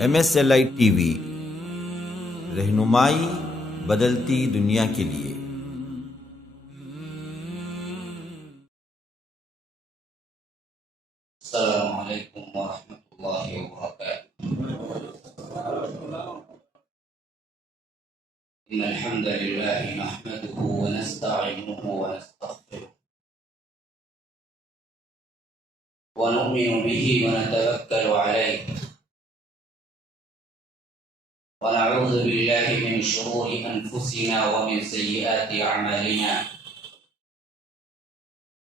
MSLI TV رہنمائی بدلتی دنیا کے لیے۔ السلام علیکم ورحمۃ اللہ وبرکاتہ۔ ان الحمد للہ نحمده ونستعینه ونستغفره ونؤمن به ونتوکل علیہ ونعوذ باللہ من شرور انفسنا ومن سیئات اعمالنا،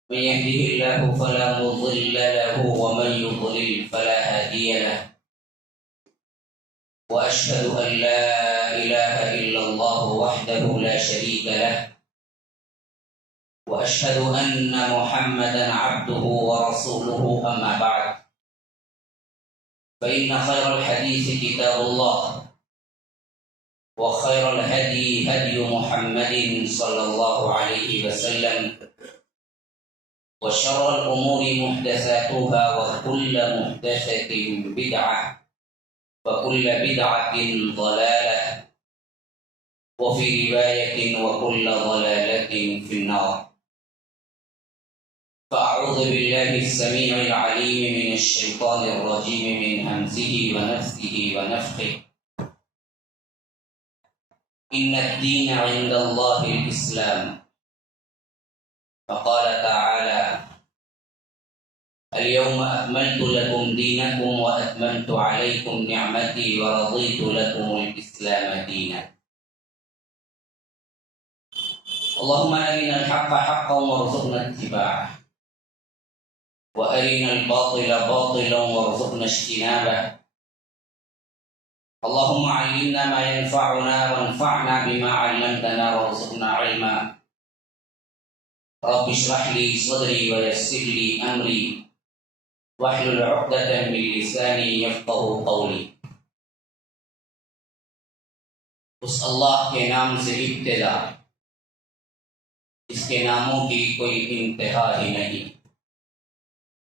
من يهده الله فلا مضل له ومن يضلل فلا هادي له، وأشهد أن لا إله إلا الله وحده لا شريك له، وأشهد أن محمدا عبده ورسوله، أما بعد، فإن خير الحديث كتاب الله، وخير الهدي هدي محمد صلى الله عليه وسلم، وشر الأمور محدثاتها وكل محدثة بدعة وكل بدعة ضلالة، وفي رواية وكل ضلالة في النار۔ فأعوذ بالله السميع العليم من الشيطان الرجيم من همزه ونفثه ونفخه۔ إن الدين عند الله الإسلام، فقال تعالى: اليوم أكملت لكم دينكم وأتممت عليكم نعمتي ورضيت لكم الإسلام دينا۔ اللهم أرنا الحق حقا وارزقنا اتباعه، وأرنا الباطل باطلا وارزقنا اجتنابه، اللهم علمنا ما ينفعنا وانفعنا بما علمتنا وارزقنا علما، رب اشرح لي صدري ويسر لي أمري واحلل عقدة من لساني يفقهوا قولي۔ اس اللہ کے نام سے ابتدا، اس کے ناموں کی کوئی انتہا ہی نہیں۔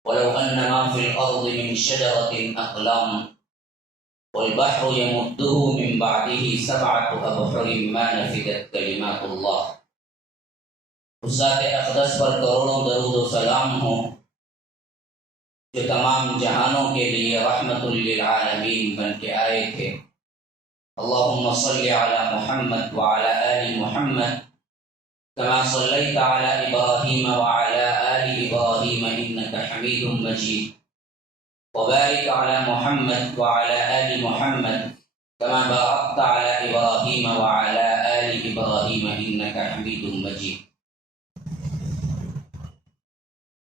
وَلَوْ أَنَّ مَا فِي الْأَرْضِ مِنْ شَجَرَةٍ أَقْلَامٌ وَالْبَحْرُ يَمُدُّهُ مِنْ بَعْدِهِ سَبْعَةُ أَبْحُرٍ مَا نَفِدَتْ كَلِمَاتُ اللَّهِ۔ اس ذات اقدس پر کروڑوں درود و سلام ہو جو تمام جہانوں کے لیے رحمت للعالمین بن کے آئے تھے۔ اللہم صلی علی محمد وعلی آل محمد كما صلیت علی ابراہیم وعلی آل ابراہیم انک حمید مجید، وبارک علی محمد وعلی آل محمد كما بارکت علی ابراہیم وعلی آل ابراہیم انک حمید مجید۔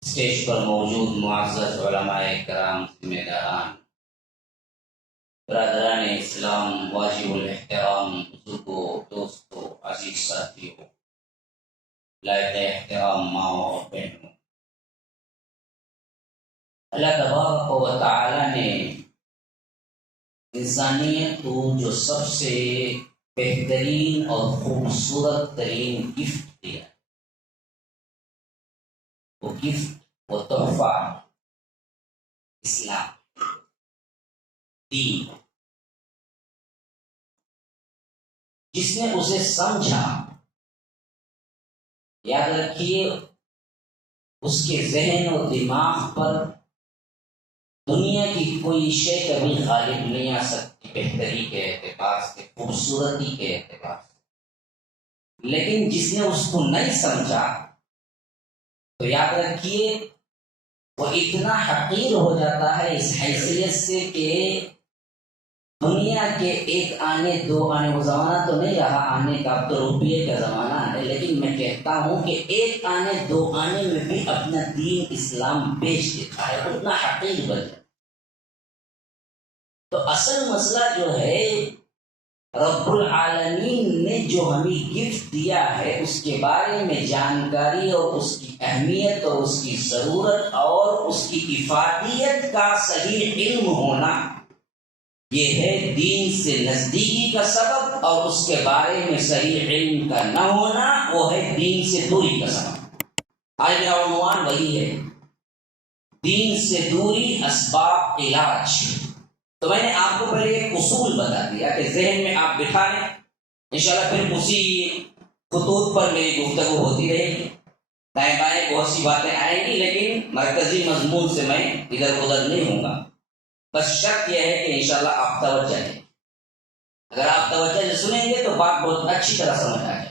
اسٹیج پر موجود معزز علماء کرام، ذمہ داران، برادران اسلام، واجب الاحترام بزرگوں، دوستوں، عزیز ساتھیوں، لائق احترام ماؤں اور بہنوں، اللہ تبارک و تعالی نے انسانیت کو جو سب سے بہترین اور خوبصورت ترین گفٹ دیا، وہ گفٹ، وہ تحفہ اسلام، دین۔ جس نے اسے سمجھا، یاد رکھیے، اس کے ذہن اور دماغ پر دنیا کی کوئی شے کبھی غالب نہیں آ سکتی، بہتری کے اعتبار سے، خوبصورتی کے اعتبار سے۔ لیکن جس نے اس کو نہیں سمجھا تو یاد رکھیے وہ اتنا حقیر ہو جاتا ہے اس حیثیت سے کہ دنیا کے ایک آنے دو آنے، وہ زمانہ تو نہیں رہا آنے کا، اب تو روپیے کا زمانہ ہے، لیکن میں کہتا ہوں کہ ایک آنے دو آنے میں بھی اپنا دین اسلام بیچ دیتا ہے، اتنا حقیر بن جاتا۔ تو اصل مسئلہ جو ہے، رب العالمین نے جو ہمیں گفٹ دیا ہے اس کے بارے میں جانکاری اور اس کی اہمیت اور اس کی ضرورت اور اس کی افادیت کا صحیح علم ہونا، یہ ہے دین سے نزدیکی کا سبب، اور اس کے بارے میں صحیح علم کا نہ ہونا وہ ہے دین سے دوری کا سبب۔ آج میرا عنوان وہی ہے، دین سے دوری اسباب علاج۔ تو میں نے آپ کو پہلے ایک اصول بتا دیا کہ ذہن میں آپ بٹھا لیں، انشاءاللہ پھر اسی خطوط پر میری گفتگو ہوتی رہے گی، دائیں بائیں بہت سی باتیں آئیں گی، لیکن مرکزی مضمون سے میں ادھر ادھر نہیں ہوں گا۔ بس شرط یہ ہے کہ انشاءاللہ آپ توجہ دیں، اگر آپ توجہ سے سنیں گے تو بات بہت اچھی طرح سمجھ آ جائے۔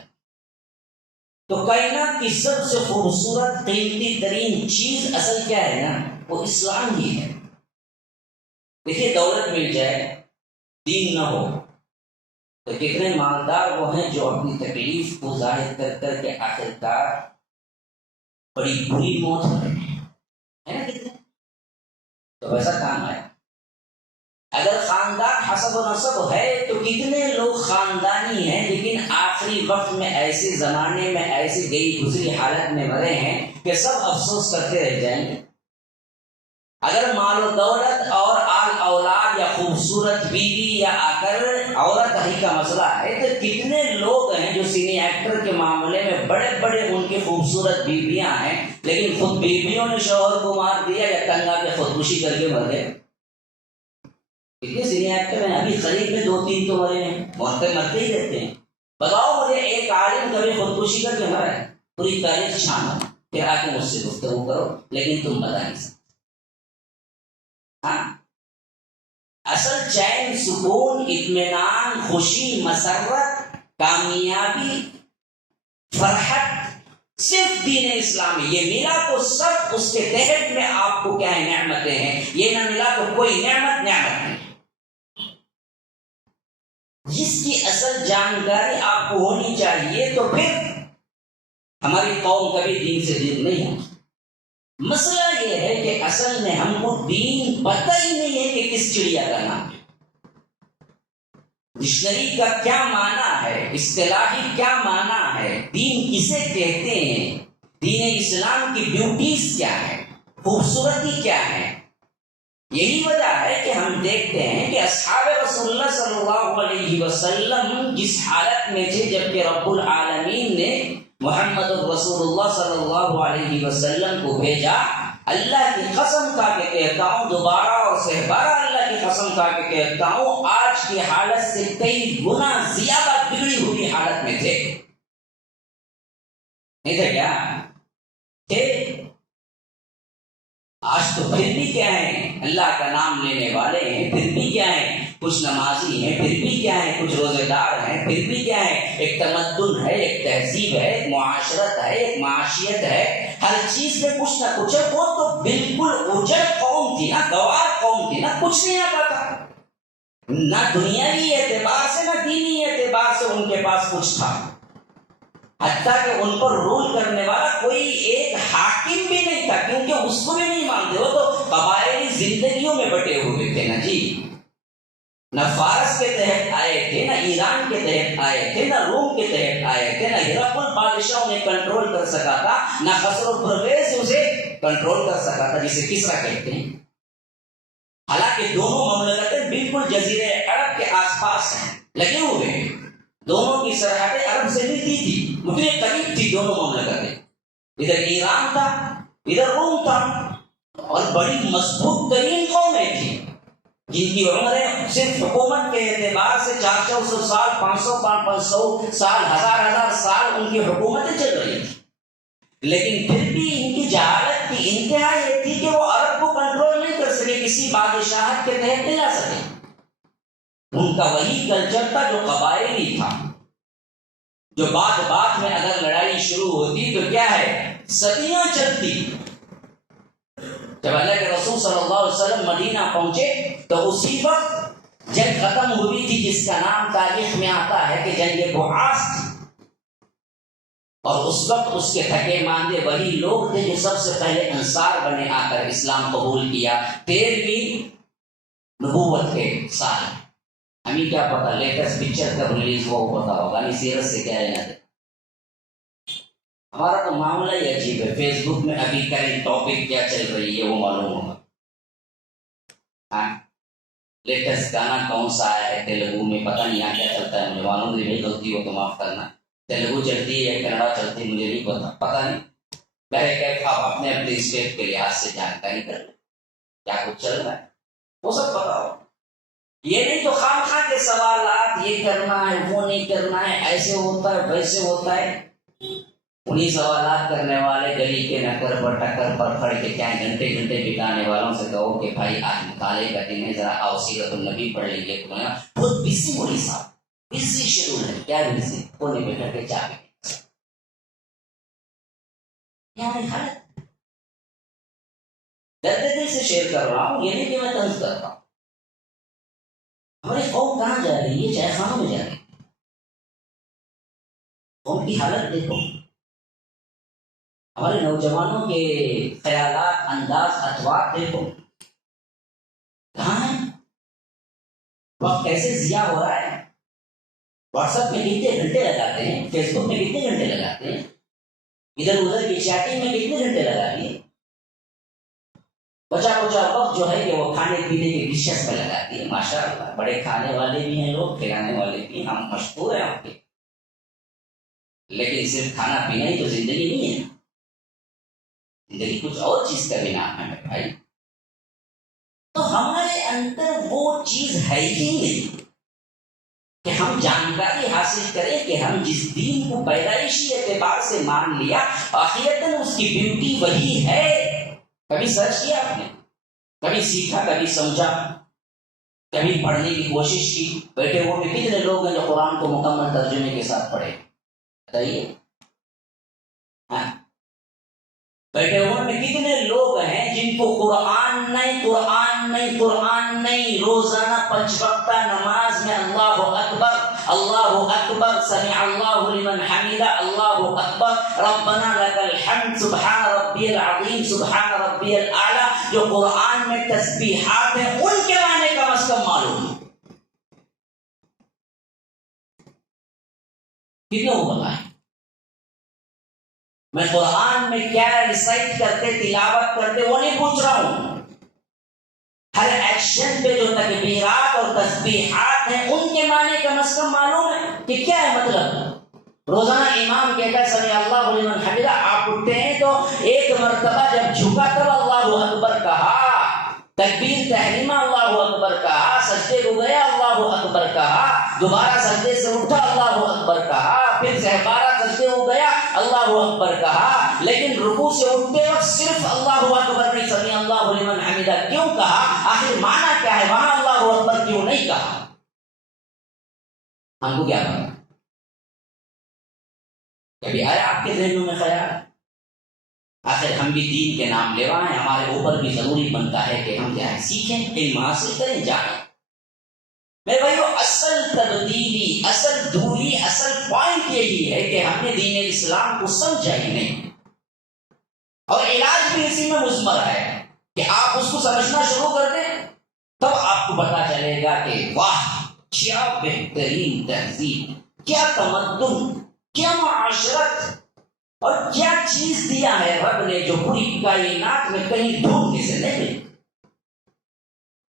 تو کائنات کی سب سے خوبصورت قیمتی ترین چیز اصل کیا ہے نا، وہ اسلام ہی ہے۔ دیکھیے دولت مل جائے، دین نہ ہو، تو کتنے مالدار وہ ہیں جو اپنی تکلیف کو ظاہر کر کر کے آخرکار بڑی بری موت ہو رہے ہیں، ہے نا کتنے؟ تو ویسا کام ہے۔ اگر خاندان حسب و نسب ہے تو کتنے لوگ خاندانی ہیں لیکن آخری وقت میں ایسے زمانے میں ایسی گئی گزری حالت میں مرے ہیں کہ سب افسوس کرتے رہ جائیں گے۔ اگر مال و دولت اور آل اولاد یا خوبصورت بیوی یا اگر عورت ہی کا مسئلہ ہے تو کتنے لوگ ہیں جو سینی ایکٹر کے معاملے میں بڑے بڑے ان کی خوبصورت بیویاں ہیں لیکن خود بیویوں نے شوہر کو مار دیا یا تنگا کے خودکشی کر کے مر گئے۔ کتنے سینی ایکٹر ہیں، ابھی قریب میں 2-3 تو مرے ہیں، مرتے ہی رہتے ہیں۔ بتاؤ مجھے ایک عالم کبھی خودکشی کر کے مرا ہے؟ پوری تاریخ شامل پھر آ کے مجھ سے گفتگو کرو، لیکن تم بتا نہیں سکتے۔ ہاں، اصل چین، سکون، اطمینان، خوشی، مسرت، کامیابی، فرحت صرف دین اسلامی، یہ ملا تو سب اس کے تحت میں آپ کو کیا ہے نعمتیں ہیں، یہ نہ ملا تو کوئی نعمت نہیں۔ جس کی اصل جانکاری آپ کو ہونی چاہیے تو پھر ہماری قوم کبھی دین سے دور نہیں ہوگی۔ مسئلہ یہ ہے کہ اصل میں ہم کو دین پتہ ہی نہیں ہے کہ کس چڑیا کا نام ہے، ڈکشنری کا کیا معنی ہے، اصطلاحی کیا معنی ہے، دین کسے کہتے ہیں، دین اسلام کی بیوٹیز کیا ہے، خوبصورتی کیا ہے۔ یہی وجہ ہے کہ ہم دیکھتے ہیں کہ اصحاب رسول اللہ صلی اللہ علیہ وسلم جس حالت میں تھے جبکہ رب العالمین نے محمد رسول اللہ صلی اللہ علیہ وسلم کو بھیجا، اللہ کی قسم کھا کے کہتا ہوں، دوبارہ اور سہبارہ اللہ کی قسم کھا کے کہتا ہوں، آج کی حالت سے کئی گنا زیادہ بگڑی ہوئی حالت میں تھے۔ نہیں تھے کیا؟ تھے۔ آج تو پھر بھی کیا ہے، اللہ کا نام لینے والے ہیں، پھر بھی کیا ہے، کچھ نمازی ہیں، پھر بھی کیا ہے، کچھ روزے دار ہیں، پھر بھی کیا ہے، ایک تمدن ہے، ایک تہذیب ہے، ایک معاشرت ہے، ایک معاشیت ہے، ہر چیز میں کچھ نہ کچھ ہے۔ وہ تو بالکل اجڑ قوم تھی نا، گوار قوم تھی نا، کچھ نہیں آتا تھا، نہ دنیاوی اعتبار سے نہ دینی اعتبار سے ان کے پاس کچھ تھا، حتیٰ کہ ان پر رول کرنے والا کوئی ایک حاکم بھی نہیں تھا، کیونکہ اس کو بھی نہیں مانتے، وہ تو قبائلی زندگیوں میں بٹے ہوئے تھے نا جی، نہ فارس کے تحت آئے تھے، نہ ایران کے تحت آئے تھے، نہ روم کے تحت آئے تھے، نہ ہرقل بادشاہ انہیں کنٹرول کر سکا تھا، نہ خسرو پرویز اسے کنٹرول کر سکا تھا جسے کسرا کہتے ہیں۔ حالانکہ دونوں مملکتیں بالکل جزیرے عرب کے آس پاس ہیں، لگے ہوئے ہیں، دونوں کی سرحدیں عرب سے ملتی تھی، اتنے قریب تھی دونوں مملکتیں، ادھر ایران تھا ادھر روم تھا، اور بڑی مضبوط ترین قومیں تھیں جن کی عمریں صرف حکومت کے اعتبار سے 400 سال 500 سال 1000 سال ان کی حکومتیں چل رہی تھی، لیکن پھر بھی ان کی جہالت کی انتہا یہ تھی کہ وہ عرب کو کنٹرول نہیں کر سکے، کسی بادشاہت کے تحت نہیں لا سکے۔ ان کا وہی کلچر تھا جو قبائلی تھا، جو بات میں اگر لڑائی شروع ہوتی تو کیا ہے، صدیاں چلتی۔ جب اللہ کے رسول صلی اللہ علیہ وسلم مدینہ پہنچے تو اسی وقت جنگ ختم ہوئی تھی جس کا نام تاریخ میں آتا ہے کہ جنگ بعاث تھی، اور اس وقت اس کے تھکے ماندے وہی لوگ تھے جو سب سے پہلے انصار بنے، آ کر اسلام قبول کیا 13ویں نبوت کے سال۔ ہمیں کیا پتا لیٹسٹ پکچر کب ریلیز ہوا وہ پتا ہوگا، نہیں سیرت سے کیا لینا تھا۔ ہمارا تو معاملہ ہی عجیب ہے، فیس بک میں ابھی کرنٹ ٹاپک کیا چل رہی ہے وہ معلوم ہوگا، ہاں لیٹسٹ گانا کون سا آیا ہے تیلگو میں، پتہ نہیں یہاں کیا چلتا ہے، مجھے معلوم نہیں، میری غلطی ہو تو معاف کرنا، تیلگو چلتی ہے یا کنڑا چلتی ہے مجھے نہیں پتہ نہیں، میرے کہ آپ اپنے اسٹیٹ کے لحاظ سے جانکاری کر لیں کیا کچھ چل رہا ہے، وہ سب پتا ہو۔ یہ نہیں تو خام خواہ کے سوالات، یہ کرنا ہے وہ نہیں کرنا ہے، ایسے ہوتا ہے ویسے ہوتا ہے. انہیں سوالات کرنے والے گلی کے نکر پر ٹکر پر کھڑ کے کیا گھنٹے گھنٹے بتانے والوں سے کہو کہ بھائی آج مطالعے کا دن ہے، ذرا آؤ سیرت النبی پڑھ لیں گے. تمہیں بہت بزی مولوی صاحب، بزی شیڈول ہے. کیا بزی؟ کونے پہ بیٹھ کے چاہ پی. حالت درد دل سے شیئر کر رہا ہوں، یہ نہیں کہ میں طنز کرتا ہوں. ہماری قوم کہاں جا رہی ہے؟ چائے خانوں میں جا رہی ہے. قوم کی حالت دیکھو، ہمارے نوجوانوں کے خیالات، انداز، اطوار دیکھو کہاں ہے. وقت کیسے ضیاع ہو رہا ہے. واٹس ایپ میں کتنے گھنٹے لگاتے ہیں، فیس بک میں کتنے گھنٹے لگاتے ہیں، ادھر ادھر کی چیٹنگ میں کتنے گھنٹے لگا دیے. بچا وقت جو ہے کہ وہ کھانے پینے کے ڈشز پہ لگاتی ہے. ماشاء اللہ بڑے کھانے والے بھی ہیں لوگ، کھلانے والے بھی. ہم مشہور ہیں آپ کے، لیکن صرف کھانا پینا ہی تو زندگی نہیں ہے. زندگی کچھ اور چیز کا بھی نام ہے میرے بھائی. تو ہمارے اندر وہ چیز ہے ہی نہیں کہ ہم جانکاری حاصل کریں کہ ہم جس دین کو پیدائشی اعتبار سے مان لیا، آخرتاً اس کی بیوٹی وہی ہے. کبھی سرچ کیا آپ نے؟ کبھی سیکھا، کبھی سمجھا، کبھی پڑھنے کی کوشش کی؟ بیٹھے ہوئے میں کتنے لوگ ہیں جو قرآن کو مکمل ترجمے کے ساتھ پڑھے؟ بتائیے. بیٹھے ہوئے میں کتنے لوگ ہیں جن کو قرآن نہیں روزانہ 5 وقتہ نماز میں اللہ اکبر سمع اللہ لمن حمدہ، اللہ اکبر ربنا لک الحمد سبحان ربی العظیم سبحان ربی الاعلی، جو قرآن میں تسبیحات ہیں ان کے معنی کم از کم معلوم ہے؟ کتنے کو پتا ہے؟ میں قرآن میں کیا ریسائٹ کرتے، تلاوت کرتے، وہ نہیں پوچھ رہا ہوں. ہر ایکشن پہ جو تکبیرات اور تسبیحات ہیں ان کے معنی کم از کم معلوم ہے کہ کیا ہے مطلب. روزانہ امام کہتا ہے سمع اللہ لمن حمدہ، آپ اٹھتے ہیں تو ایک مرتبہ جب جھکا تب اللہ اکبر کہا، تکبیر تحریمہ اللہ اکبر کہا، سجدے کو گیا اللہ اکبر کہا، دوبارہ سجدے سے اٹھا اللہ اکبر کہا، پھر دوبارہ سجدے کو گیا اللہ اکبر کہا. لیکن رکوع سے اٹھتے وقت صرف اللہ اکبر نہیں، سمع اللہ لمن حمدہ کیوں کہا؟ آخر معنی کیا ہے؟ وہاں اللہ اکبر کیوں نہیں کہا؟ ہم کو کیا پتا؟ کبھی آیا آپ کے ذہنوں میں خیال؟ آخر ہم بھی دین کے نام لیوا ہیں، ہمارے اوپر بھی ضروری بنتا ہے کہ ہم کیا ہے سیکھیں، علم حاصل کریں، جانیں. میرے بھائیو، اصل تبدیلی، اصل دوری، اصل پوائنٹ یہی ہے کہ ہم نے دین اسلام کو سمجھا ہی نہیں، اور علاج بھی اسی میں مضمر ہے کہ آپ اس کو سمجھنا شروع کر دیں، تب آپ کو پتا چلے گا کہ واہ کیا بہترین تہذیب، کیا تمدن، کیا معاشرت اور کیا چیز دیا ہے رب نے جو پوری کائنات میں کہیں ڈھونڈنے سے نہیں ملی.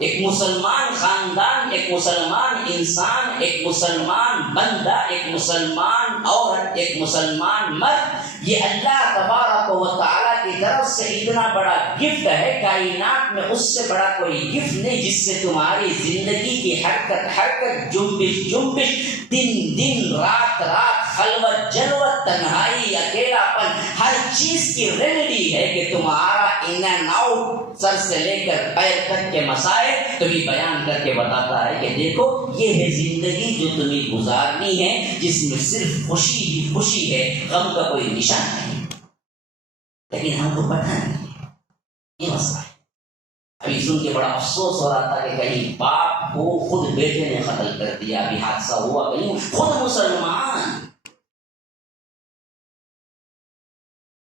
ایک مسلمان خاندان، ایک مسلمان انسان، ایک مسلمان بندہ، ایک مسلمان عورت، ایک مسلمان مرد، یہ اللہ تبارک و تعالیٰ کی طرف سے اتنا بڑا گفٹ ہے، کائنات میں اس سے بڑا کوئی گفٹ نہیں جس سے تمہاری زندگی کی حرکت، جنبش، دن رات، خلوت جلوت، تنہائی، اکیلا پن، ہر چیز کی ریمیڈی ہے کہ تمہارا ان اینڈ آؤٹ، سر سے لے کر پیر تک کے مسائل تمہیں بیان کر کے بتاتا ہے کہ دیکھو یہ ہے زندگی جو تمہیں گزارنی ہے، جس میں صرف خوشی ہی خوشی ہے، غم کا کوئی نشان نہیں. لیکن ہم کو پتہ نہیں، یہ مسئلہ ہے. ابھی سن کے بڑا افسوس ہو رہا تھا کہ کہیں باپ کو خود بیٹے نے قتل کر دیا، ابھی حادثہ ہوا، کہیں خود مسلمان،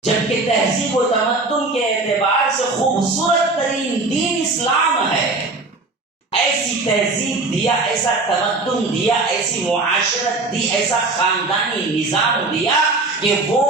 جبکہ تہذیب و تمدن کے اعتبار سے خوبصورت ترین دین اسلام ہے. ایسی تہذیب دیا، ایسا تمدن دیا، ایسی معاشرت دی، ایسا خاندانی نظام دیا کہ وہ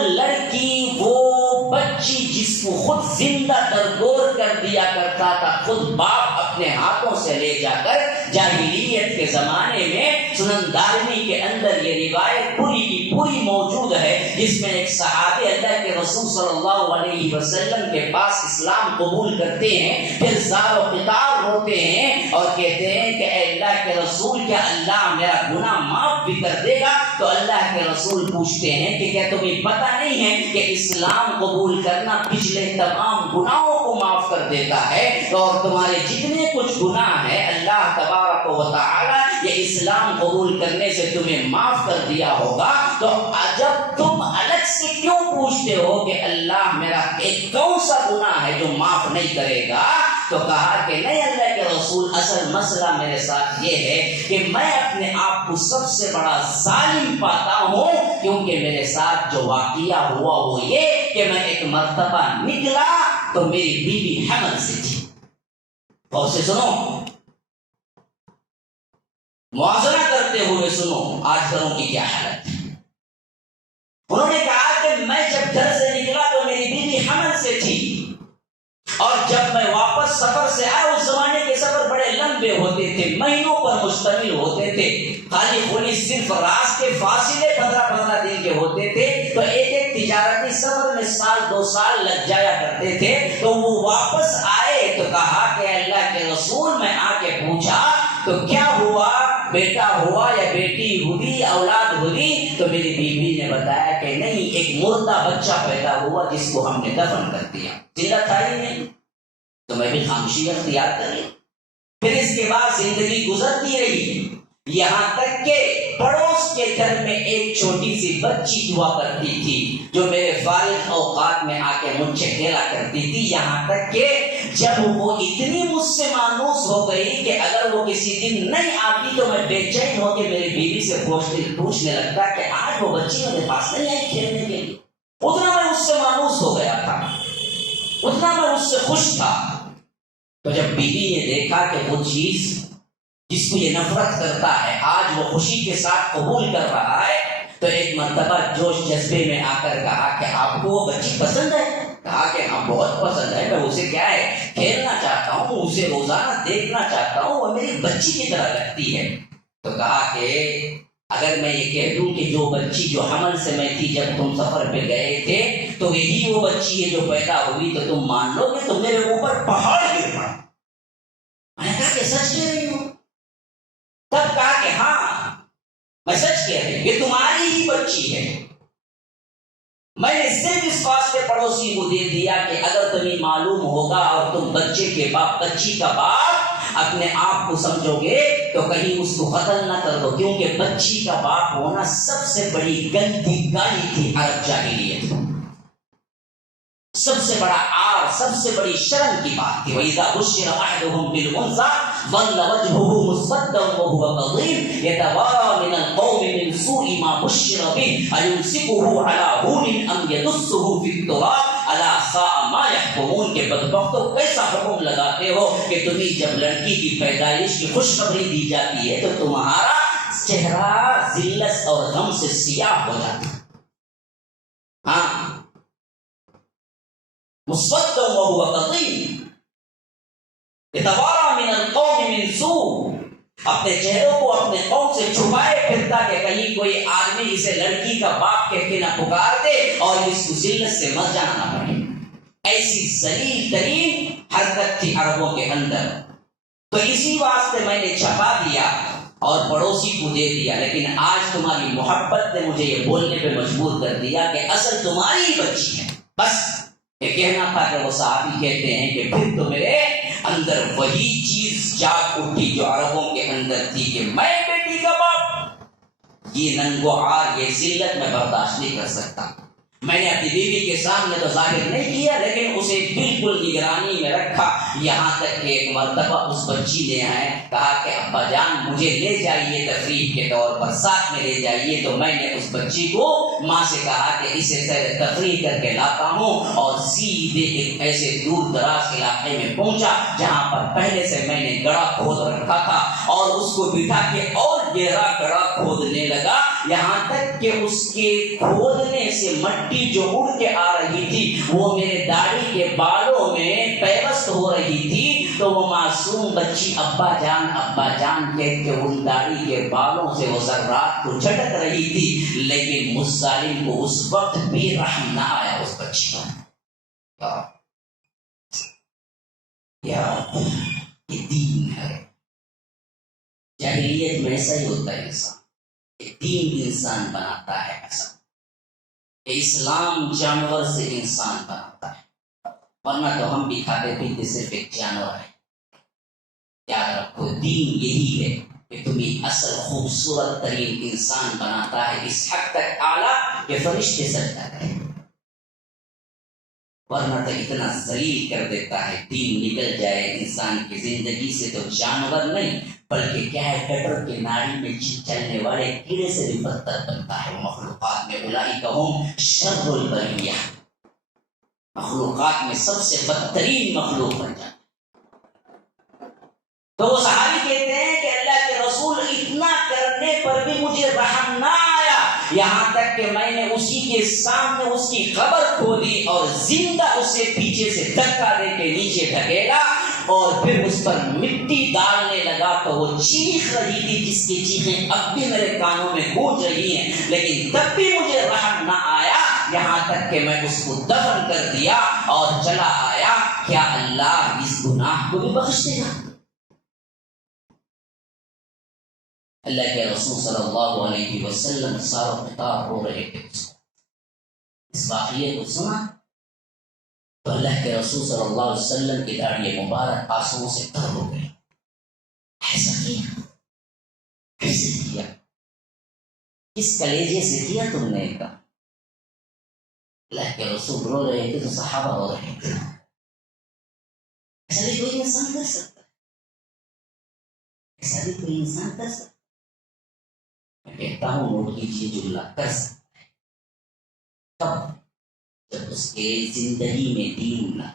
لڑکی، وہ بچی جس کو خود زندہ درگور کر دیا کرتا تھا خود باپ اپنے ہاتھوں سے لے جا کر، جاہلیت کے زمانے میں سنن دارمی کے اندر یہ روایت پوری کی پوری موجود ہے جس میں ایک صحابی اللہ کے رسول صلی اللہ علیہ وسلم کے پاس اسلام قبول کرتے ہیں، پھر زار و قطار روتے ہیں اور کہتے ہیں کہ اے اللہ کے رسول، کیا اللہ میرا گناہ معاف بھی کر دے گا؟ تو اللہ کے رسول پوچھتے ہیں کہ کیا تمہیں پتہ نہیں ہے کہ اسلام قبول کرنا پچھلے تمام گناہوں کو معاف کر دیتا ہے، اور تمہارے جتنے کچھ گناہ ہیں اللہ تبارک و تعالی یہ اسلام قبول کرنے سے تمہیں معاف کر دیا ہوگا، تو جب تم الگ سے کیوں پوچھتے ہو کہ اللہ میرا ایک کون سا گناہ ہے جو معاف نہیں کرے گا؟ تو کہا کہ نہیں اللہ کے رسول، اصل مسئلہ میرے ساتھ یہ ہے کہ میں اپنے آپ کو سب سے بڑا ظالم پاتا ہوں، کیونکہ میرے ساتھ جو واقعہ ہوا وہ یہ کہ میں ایک مرتبہ نکلا تو میری بیوی حمل سے تھی۔ اور سے سنو، موازنہ کرتے ہوئے سنو آج گھروں کی کیا حالت ہے۔ انہوں نے کہا کہ میں جب گھر سے نکلا تو میری بیوی حمل سے تھی، اور جب میں واپس سفر سے آیا، اس زمانے کے سفر بڑے لمبے ہوتے تھے، مہینوں پر مشتمل ہوتے تھے، خالی خونی صرف راستے کے فاصلے 15 دن کے ہوتے تھے، تو ایک تجارتی سفر میں سال 2 سال لگ جایا کرتے تھے۔ تو وہ واپس آئے تو کہا کہ اللہ کے رسول، میں آ کے پوچھا تو کیا ہوا، بیٹا ہوا یا بیٹی ہوئی، اولاد ہوئی؟ تو میری بیوی نے بتایا کہ نہیں، ایک مردہ بچہ پیدا ہوا جس کو ہم نے دفن کر دیا، زندہ تھا ہی نہیں۔ تو میں بھی خاموشی اختیار کر لی۔ پھر اس کے بعد زندگی گزرتی رہی، یہاں تک کہ پڑوس کے گھر میں ایک چھوٹی سی بچی ہوا کرتی تھی جو میرے فارغ اوقات میں آ کے مجھ سے کھیلا کرتی تھی، یہاں تک کہ جب وہ اتنی مجھ سے مانوس ہو گئی کہ اگر وہ کسی دن نہیں آتی تو میں بے چین ہو کے میری بیوی سے پوچھنے لگتا کہ آج وہ بچی میرے پاس نہیں آئی کھیلنے کے لیے۔ اتنا میں اس سے مانوس ہو گیا تھا، اتنا میں اس سے خوش تھا۔ تو جب بیوی نے دیکھا کہ وہ چیز جس کو یہ نفرت کرتا ہے آج وہ خوشی کے ساتھ قبول کر رہا ہے، تو ایک مرتبہ جوش جذبے میں آ کر کہا کہ آپ کو وہ بچی پسند ہے؟ کہا کہ ہاں بہت پسند ہے، میں اسے کیا ہے کھیلنا چاہتا ہوں، اسے روزانہ دیکھنا چاہتا ہوں، وہ میری بچی کی طرح لگتی ہے۔ تو کہا کہ اگر میں یہ کہہ دوں کہ جو بچی جو حمل سے میں تھی جب تم سفر پہ گئے تھے تو یہی وہ بچی ہے جو پیدا ہوئی، تو تم مان لو گے؟ تو میرے اوپر پہاڑ گر پڑا۔ میں نے کہا کہ سچ کہہ رہی ہوں؟ تب کہا کہ ہاں میں سچ کہہ رہی ہوں، یہ تمہاری ہی بچی ہے۔ میں نے صرف اس واسطے پڑوسی کو دے دیا کہ اگر تمہیں معلوم ہوگا اور تم بچی کا باپ اپنے آپ کو سمجھو گے تو کہیں اس کو قتل نہ کر دو، کیونکہ بچی کا باپ ہونا سب سے بڑی گندی گالی تھی عرب جاہلیت، سب سے بڑا عار، سب سے بڑی شرم کی بات تھی۔ وَإِذَا بُشِّرَ أَحَدُهُمْ بِالْأُنثىٰ ظَلَّ وَجْهُهُ مُسْوَدًّا وَهُوَ كَظِيمٌ يَتَوَارَىٰ مِنَ الْقَوْمِ مِنْ سُوءِ مَا بُشِّرَ بِهِ أَيُمْسِكُهُ عَلَىٰ هُونٍ أَمْ يَدُسُّهُ فِي التُّرَابِ أَلَا سَاءَ مَا يَحْكُمُونَ۔ کہ بدبختو کیسا حکم لگاتے ہو کہ تمہیں جب لڑکی کی پیدائش کی خوشخبری دی جاتی ہے تو تمہارا چہرہ ذلت اور غم سے سیاہ ہو جاتا ہے۔ ہاں، مسود وهو قضیم يتوارى من القوم من سوء، اپنے چہروں کو اپنے قوم سے چھپائے پھرتا کہ کہیں کوئی آدمی اسے لڑکی کا باپ کہہ کے نہ پکار دے اور اس کو ذلت سے مر جانا نہ پڑے۔ ایسی ذلیل ترین حرکت تھی عربوں کے اندر۔ تو اسی واسطے میں نے چھپا دیا اور پڑوسی کو دے دیا، لیکن آج تمہاری محبت نے مجھے یہ بولنے پہ مجبور کر دیا کہ اصل تمہاری ہی بچی ہے۔ بس یہ کہنا تھا کہ وہ صحابی کہتے ہیں کہ پھر تو میرے اندر وہی چیز جاگ اٹھی جو عربوں کے اندر تھی کہ میں بیٹی کا باپ، یہ ننگو عار، یہ ذلت میں برداشت نہیں کر سکتا۔ میں نے اپنی بیوی کے سامنے تو ظاہر نہیں کیا، لیکن اسے بالکل نگرانی میں رکھا، یہاں تک کہ ایک مرتبہ اس بچی نے کہا کہ ابا جان مجھے لے جائیے تفریح کے طور پر، ساتھ میں لے جائیے۔ تو میں نے اس بچی کو ماں سے کہا کہ اسے سیر تفریح کر کے لاتا ہوں، اور سیدھے ایک ایسے دور دراز علاقے میں پہنچا جہاں پر پہلے سے میں نے گڑھا کھود رکھا تھا، اور اس کو بٹھا کے اور گہرا گڑھا کھودنے لگا، یہاں تک کہ اس کے کھودنے سے مٹی جو اڑ کے آ رہی تھی وہ میرے داڑھی کے بالوں میں پیوست ہو رہی تھی، تو وہ معصوم بچی ابا جان کہہ کے ان داڑھی کے بالوں سے وہ ذرات کو جھٹک رہی تھی، لیکن اس ظالم کو اس وقت بھی رحم نہ آیا اس بچی کا۔ یہ دین ہے۔ جاہلیت میں ایسا ہی ہوتا ہے انسان، دین انسان بناتا ہے ایسا، اسلام جانور سے انسان بناتا ہے، ورنہ تو ہم بھی کھاتے پیتے صرف ایک جانور ہے۔ یاد رکھو دین یہی ہے کہ تمہیں اصل خوبصورت ترین انسان بناتا ہے، اس حد تک اعلیٰ کہ فرشتے سجدہ کریں، ورنہ تو اتنا ذلیل کر دیتا ہے۔ دین نکل جائے انسان کی زندگی سے تو جانور نہیں بلکہ کیا ہے، گٹر کے نالی میں چلنے والے کیڑے سے بھی بدتر بنتا ہے۔ مخلوقات میں اولئک ہم شر البریہ، مخلوقات میں سب سے بدترین مخلوق بن جاتا۔ تو وہ صحابی کہتے ہیں کہ اللہ کے رسول اتنا کرنے پر بھی مجھے رحم نہ آیا، یہاں تک کہ میں نے اسی کے سامنے اس کی قبر کھودی اور زندہ اسے پیچھے سے دھکا دے کے نیچے ڈھکیلا اور پھر اس پر مٹی ڈالنے لگا تو وہ چیخ رہی تھی جس کی چیخیں اب بھی میرے کانوں میں گونج رہی ہیں، لیکن تب بھی مجھے رحم نہ آیا، یہاں تک کہ میں اس کو دفن کر دیا اور چلا آیا۔ کیا اللہ اس گناہ کو بھی بخش دے گا؟ اللہ کے رسول صلی اللہ علیہ وسلم سارا خطاب ہو رہے تھے، اس واقعے کو سنا تو اللہ کے رسول صلی اللہ علیہ وسلم کی داڑھی مبارک آنسوؤں سے تر ہو گئی۔ ایسا کیا، کیسے کیا، کس کلیجے سے کیا تم نے کہا؟ اللہ کے رسول رو رہے تھے تو صحابہ رو رہے تھے۔ ایسا بھی کوئی انسان کر سکتا ہے؟ ایسا بھی کوئی انسان کر سکتا ہے؟ میں کہتا ہوں نوٹ کیجیے جملہ، کر سکتا ہے تب جب اس کے زندگی میں دین نہ،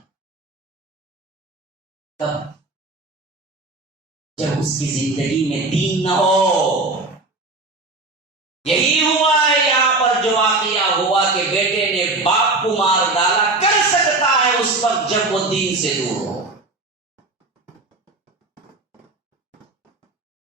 تب جب اس کی زندگی میں دین نہ ہو۔ یہی ہوا ہے یہاں پر جو واقعہ ہوا کہ بیٹے نے باپ کو مار ڈالا، کر سکتا ہے اس وقت جب وہ دین سے دور ہو۔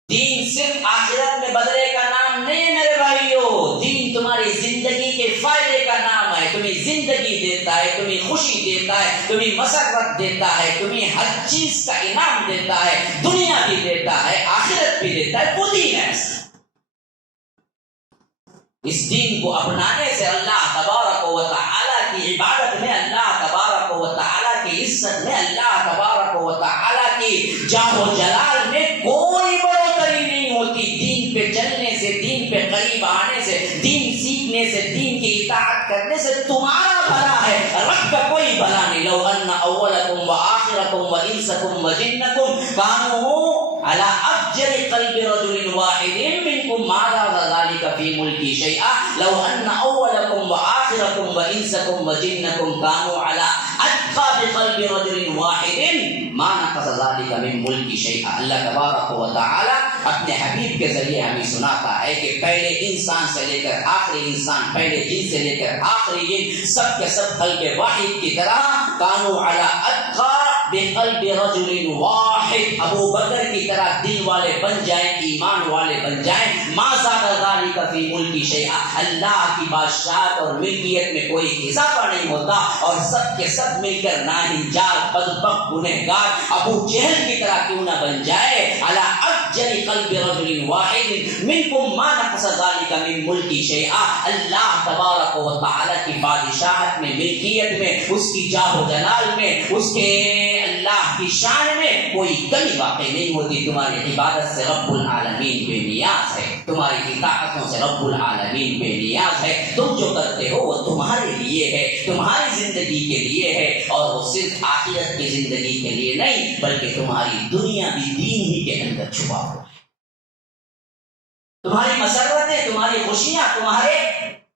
دین صرف آخرت میں بدلے کا نام نہیں ہے میرے بھائیو، دین تمہاری زندگی کے فائدے کا نام ہے، تمہیں زندگی دیتا ہے، تمہیں خوشی دیتا ہے، تمہیں مسرت دیتا ہے، تمہیں ہر چیز کا انعام دیتا ہے، دنیا بھی دیتا ہے، آخرت بھی دیتا ہے، وہ دین ہے۔ اس دین کو اپنانے سے اللہ تبارک و تعالیٰ کی عبادت میں، اللہ تبارک و تعالیٰ کی عزت میں، اللہ تبارک و تعالیٰ کی جاہ و جلال میں کوئی بڑھوتری نہیں ہوتی۔ دین پہ چلنے سے، دین پہ قریب آنے سے، دین سیکھنے سے، دین کی اطاعت کرنے سے تمہارا بھلا ہے، رب کا کوئی بھلا نہیں۔ لو ان اولکم وآخرکم وانسکم وجنکم کانوا علی افجر قلب رجل واحد منکم ما زاد ذلک فی ملکی شیئا لو ان اولکم وآخرکم وانسکم وجنکم کانوا علی اتقى بقلب رجل واحد ما نقص ذلك من ملک شیئا۔ اللہ تبارک و تعالی اپنے حبیب کے ذریعے ہمیں سناتا ہے کہ پہلے انسان سے لے کر آخری انسان، پہلے جن سے لے کر آخری جن، سب کے سب قلب واحد کی طرح کانوا علی اتقى بقلب رجل واحد، ابو بکر کی طرح دل والے بن جائیں، ایمان والے بن جائیں۔ ما زاد ذلك فی ملکی شیئا، اللہ کی بادشاہت اور ملکیت میں کوئی اضافہ نہیں ہوتا، اور سب کے سب مل کر ناہنجار بدبخت گنہگار ابو جہل کی طرح کیوں نہ بن جائے، علی افجر قلب رجل واحد منکم ما نقص ذلك من ملکی شیئا، اللہ تبارک و تعالی کی بادشاہت میں، ملکیت میں، اس کی جاہ و جلال میں، اس کے اللہ کی شان میں کوئی کمی واقع نہیں ہوتی۔ تمہاری عبادت سے رب العالمین بے نیاز ہے، تمہاری اطاعتوں سے رب العالمین بے نیاز ہے۔ تم جو کرتے ہو وہ تمہارے لیے ہے، تمہاری زندگی کے لیے ہے، اور وہ صرف آخرت کی زندگی کے لیے نہیں بلکہ تمہاری دنیا بھی دین ہی کے اندر چھپا ہوا ہے۔ تمہاری مسرتیں، تمہاری خوشیاں، تمہارے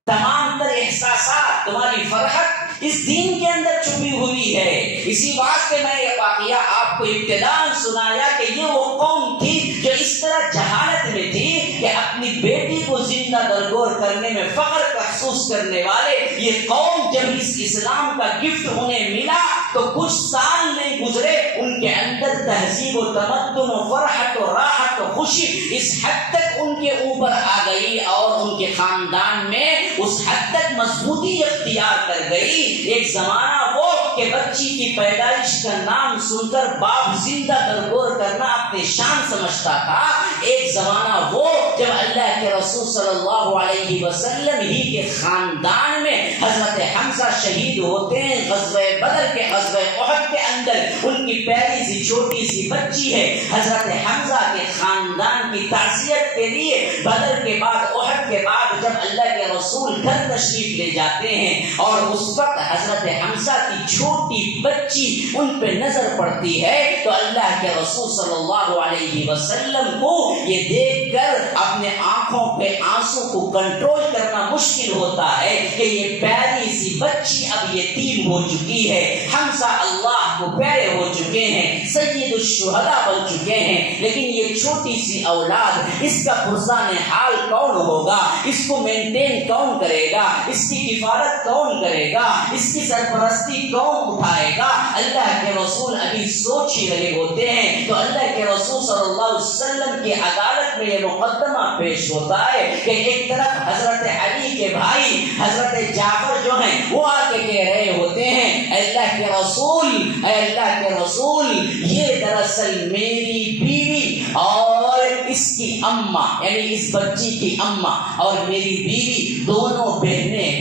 تمام تر احساسات، تمہاری فرحت اس دین کے اندر چھپی ہوئی ہے۔ اسی واسطے میں یہ واقعہ آپ کو ابتداءً سنایا کہ یہ وہ قوم تھی جو اس طرح جہالت میں تھی کہ اپنی بیٹی کو زندہ درگور کرنے میں فخر محسوس کرنے والے یہ قوم جب اس اسلام کا گفٹ انہیں ملا تو کچھ سال نہیں گزرے ان کے اندر تہذیب و تمدن و فرحت و راحت و خوشی اس حد تک ان کے اوپر آ گئی اور ان کے خاندان میں اس حد تک مضبوطی اختیار کر گئی۔ ایک زمانہ وہ کہ بچی کی پیدائش کا نام سن کر باپ زندہ درگور کرنا اپنے شان سمجھتا تھا۔ ایک زمانہ وہ جب اللہ کے رسول صلی اللہ علیہ وسلم ہی کے خاندان میں حضرت حمزہ شہید ہوتے ہیں غزوہ بدر کے غزوہ احد کے اندر، ان کی پیاری سی چھوٹی سی بچی ہے۔ حضرت حمزہ کے خاندان کی تعزیت کے لیے بدر کے بعد احد کے بعد جب اللہ کے رسول گھر تشریف لے جاتے ہیں اور اس وقت حضرت حمزہ کی چھوٹی بچی ان پہ نظر پڑتی ہے تو اللہ کے رسول صلی اللہ علیہ وسلم کو یہ دیکھ کر اپنے آنکھوں پہ آنسو کو کنٹرول کرنا مشکل ہوتا ہے کہ یہ پیاری سی بچی اب یتیم ہو چکی ہے، حمزہ اللہ کو پیارے ہو چکے ہیں، سید الشہداء بن چکے ہیں، لیکن یہ چھوٹی سی اولاد، اس کا پرسان حال کون ہوگا، اس کو مینٹین کون کرے گا، اس کی کفالت کون کرے گا، اس کی سرپرستی کون اٹھائے گا؟ اللہ کے رسول ابھی سوچ ہی رہے ہوتے ہیں تو اللہ کے رسول صلی اللہ علیہ وسلم کی عدالت میں یہ مقدمہ پیش ہوتا ہے کہ ایک طرف حضرت علی کے بھائی حضرت جعفر جو ہیں وہ آ کے کہہ رہے ہوتے ہیں اے اللہ کے رسول یہ دراصل میری بیوی اور اس کی اماں یعنی اس بچی کی اماں اور میری بیوی دونوں بہنیں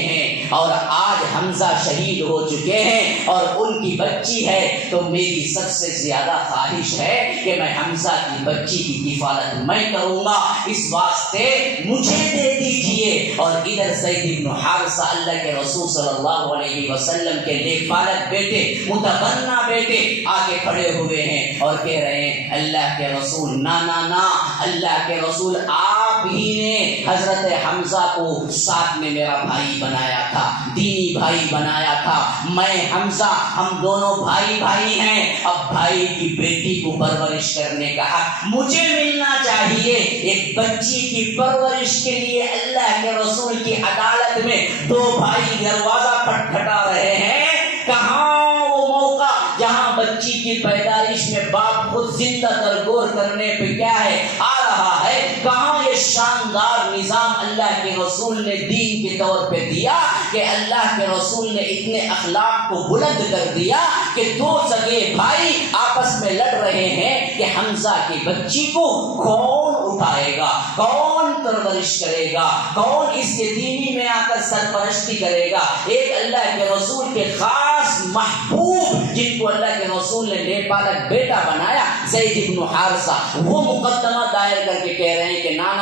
ہیں اور آج حمزہ شہید ہو چکے ہیں اور ان کی بچی ہے تو میری سب سے زیادہ خواہش ہے کہ میں حمزہ کی بچی کی کفالت میں کروں گا، اس واسطے مجھے دے دیجئے۔ اور ادھر زید بن حارثہ اللہ کے رسول صلی اللہ علیہ وسلم کے نیک پالک بیٹے متبنہ بیٹے آگے کھڑے ہوئے ہیں اور کہہ رہے ہیں اللہ کے رسول نا اللہ کے رسول آپ ہی نے حضرت حمزہ کو ساتھ میں میرا بھائی بنایا تھا، دینی بھائی بنایا تھا، میں حمزہ ہم دونوں بھائی ہیں، اب بھائی کی بیٹی کو پرورش کرنے کا حق مجھے ملنا چاہیے۔ ایک بچی کی پرورش کے لیے اللہ کے رسول کی عدالت میں دو بھائی دروازہ کھٹکھٹا رہے ہیں، کہاں وہ موقع جہاں بچی کی پیدائش میں باپ خود زندہ درگور کرنے پہ کیا ہے آ رہا ہے، کہاں یہ شاندار نظام اللہ کے رسول نے دین کے طور پہ دیا کہ اللہ کے رسول نے اتنے اخلاق کو بلند کر دیا کہ دو سگے بھائی آپس میں لڑ رہے ہیں کہ حمزہ کی بچی کو کون اٹھائے گا، کون پرورش کرے گا، کون اس یتیمی میں آ کر سرپرستی کرے گا۔ ایک اللہ کے رسول کے خاص محبوب جن کو اللہ کے رسول نے نیک پالک بیٹا بنایا زید بن حارثہ، وہ مقدمہ دائر کر کے کہہ رہے ہیں کہ نا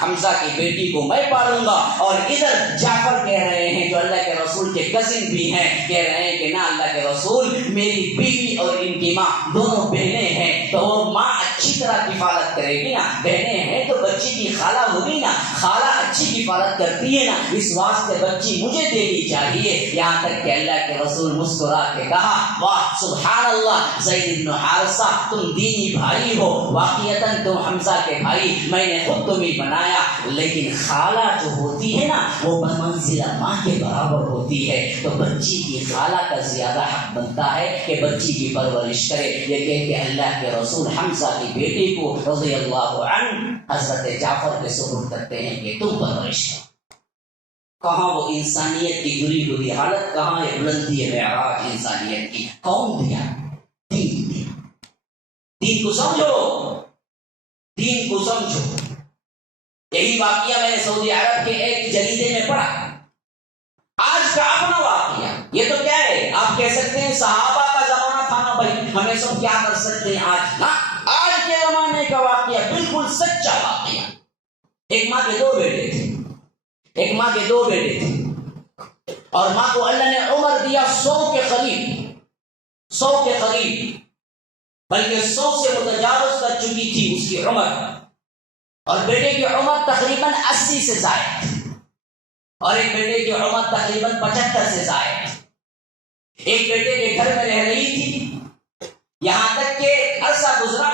حمزہ کی بیٹی کو میں پالوں گا، اور ادھر جعفر کہہ رہے ہیں جو اللہ کے رسول کے کزن بھی ہیں کہہ رہے ہیں کہ نا اللہ کے رسول میری بیوی اور ان کی ماں دونوں بہنیں ہیں تو وہ ماں اچھی طرح کفالت کرے گی نا، بہنیں ہیں تو بچی کی خالہ ہوگی نا، خالہ اچھی کفالت کرتی ہے نا، اس واسطے بچی مجھے دینی چاہیے۔ یہاں تک کہ اللہ کے رسول مسکرا کے کہا واہ سبحان اللہ زید بن حارثہ تم دینی بھائی ہو، واقعتاً تم حمزہ کے بھائی، میں نے خود تمہیں بنایا، لیکن خالہ جو ہوتی ہے نا وہ بمنزلہ ماں کے برابر ہوتی ہے، تو بچی کی خالہ کا زیادہ حق بنتا ہے کہ بچی کی پرورش کرے۔ یہ کہہ کے اللہ کے رسول حمزہ کی بیٹی کو رضی اللہ عنہ حضرت جعفر کے سپرد کرتے ہیں کہ تم پرورش کرو۔ کہاں وہ انسانیت کی گری ہوئی حالت، کہاں یہ بلندی معراج انسانیت کی، کون دیا؟ دین کو سمجھو، دین کو سمجھو۔ یہی واقعہ میں نے سعودی عرب کے ایک جریدے میں پڑھا، آج کا اپنا واقعہ۔ یہ تو کیا ہے، آپ کہہ سکتے ہیں صحابہ کا زمانہ تھا نا بھائی، ہمیں سب کیا کر سکتے ہیں آج نا، آج کے زمانے کا واقعہ بالکل سچا واقعہ۔ ایک ماں کے دو بیٹے تھے اور ماں کو اللہ نے عمر دیا 100 کے قریب، بلکہ 100 سے متجاوز کر چکی تھی اس کی عمر، اور بیٹے کی عمر تقریباً 80 سے زائد، اور ایک بیٹے کی عمر تقریباً 75 سے زائد۔ ایک بیٹے کے گھر میں رہ رہی تھی، یہاں تک کہ عرصہ گزرا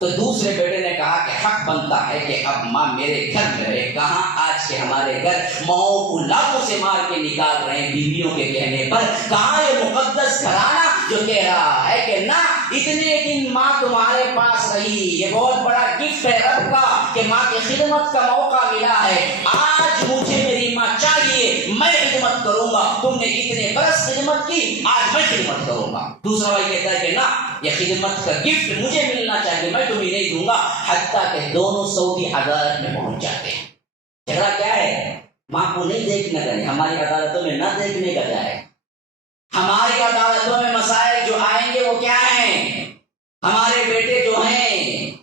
تو دوسرے بیٹے نے کہا کہ حق بنتا ہے کہ اب ماں میرے گھر میں رہے. کہاں آج کے ہمارے گھر ماؤں کو لاکھوں سے مار کے نکال رہے ہیں بیویوں کے کہنے پر. کہاں یہ مقدس گھرانہ جو کہہ رہا ہے کہ نہ اتنے دن ماں تمہارے پاس رہی. یہ بہت بڑا گفٹ ہے رب کا کہ ماں کی خدمت کا موقع ملا ہے. آج مجھے میری ماں چاہیے, میں خدمت کروں گا. تم نے اتنے برس خدمت کی, آج میں خدمت کروں گا. دوسرا بھائی کہتا ہے کہ نہ یہ خدمت کا گفٹ مجھے ملنا چاہیے, میں تمہیں نہیں دوں گا. حتیٰ کہ دونوں سعودی عدالت میں پہنچ جاتے ہیں. جھگڑا کیا ہے؟ ماں کو نہیں دیکھنا چاہیے. ہماری عدالتوں میں نہ دیکھنے کا کیا ہے؟ ہماری عدالتوں میں مسائل جو آئیں گے وہ کیا ہیں؟ ہمارے بیٹے جو ہیں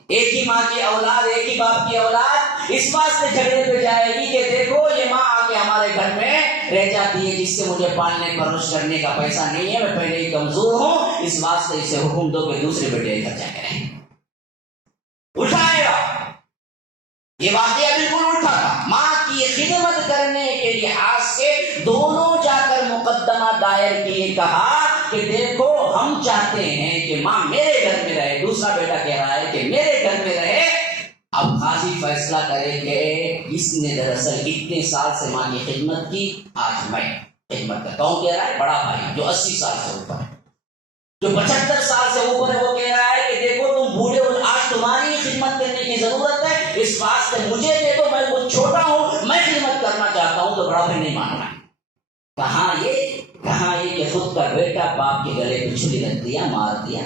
ایک ہی ماں کی اولاد, ایک ہی باپ کی اولاد, اس بات سے جھگڑے پہ جائے گی کہ دیکھو یہ ماں آ کے ہمارے گھر میں رہ جاتی ہے جس سے مجھے پالنے پرورش کرنے کا پیسہ نہیں ہے, میں پہلے ہی کمزور ہوں, اس بات سے اسے حکم دو کہ دوسرے بیٹے کا خرچہ کریں. اٹھائے گا. یہ واقعہ بالکل الٹا تھا. ماں کی خدمت کرنے کے لحاظ سے دونوں جا کر مقدمہ دائر کیے, کہا کہ دیکھو ہم چاہتے ہیں کہ ماں میرے گھر میں رہے. دوسرا بیٹا کہہ رہا ہے کہ میرے گھر میں رہے. اب قاضی فیصلہ کرے کہ اس نے دراصل اتنے سال سے ماں کی خدمت کی, آج میں خدمت کرتا ہوں. کہہ رہا ہے بڑا بھائی جو 80 سال سے اوپر ہے, جو 75 سال سے اوپر ہے, وہ کہہ رہا ہے کہ دیکھو تم بوڑھے ہو, آج تمہاری خدمت کرنے کی ضرورت ہے, اس بات سے مجھے دے دو, میں وہ چھوٹا ہوں, میں خدمت کرنا چاہتا ہوں. تو بڑا بھائی نہیں مان رہا. کہاں یہ کہ خود کا بیٹا باپ کے گلے پہ چھری رکھ دیا, مار دیا.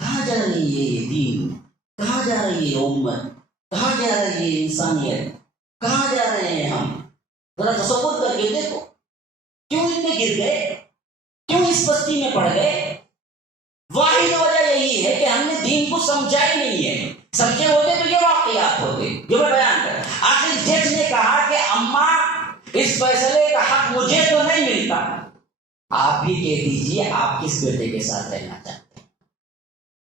کہاں جا رہی ہے یہ دین؟ کہاں جا رہی ہے امت؟ کہاں جا رہی ہے انسانیت؟ کہاں جا رہے ہیں ہم؟ ذرا تصور کر کے دیکھو. کیوں اتنے گر گئے؟ کیوں اس بستی میں پڑ گئے؟ واحد وجہ یہی ہے کہ ہم نے دین کو سمجھا ہی نہیں ہے. سمجھے ہوتے تو یہ واقعات ہوتے جو میں بیان کر. آخر جج نے کہا کہ اماں اس فیصلے کا حق مجھے تو نہیں ملتا, آپ ہی کہہ دیجیے آپ کس بیٹے کے ساتھ رہنا چاہتے ہیں.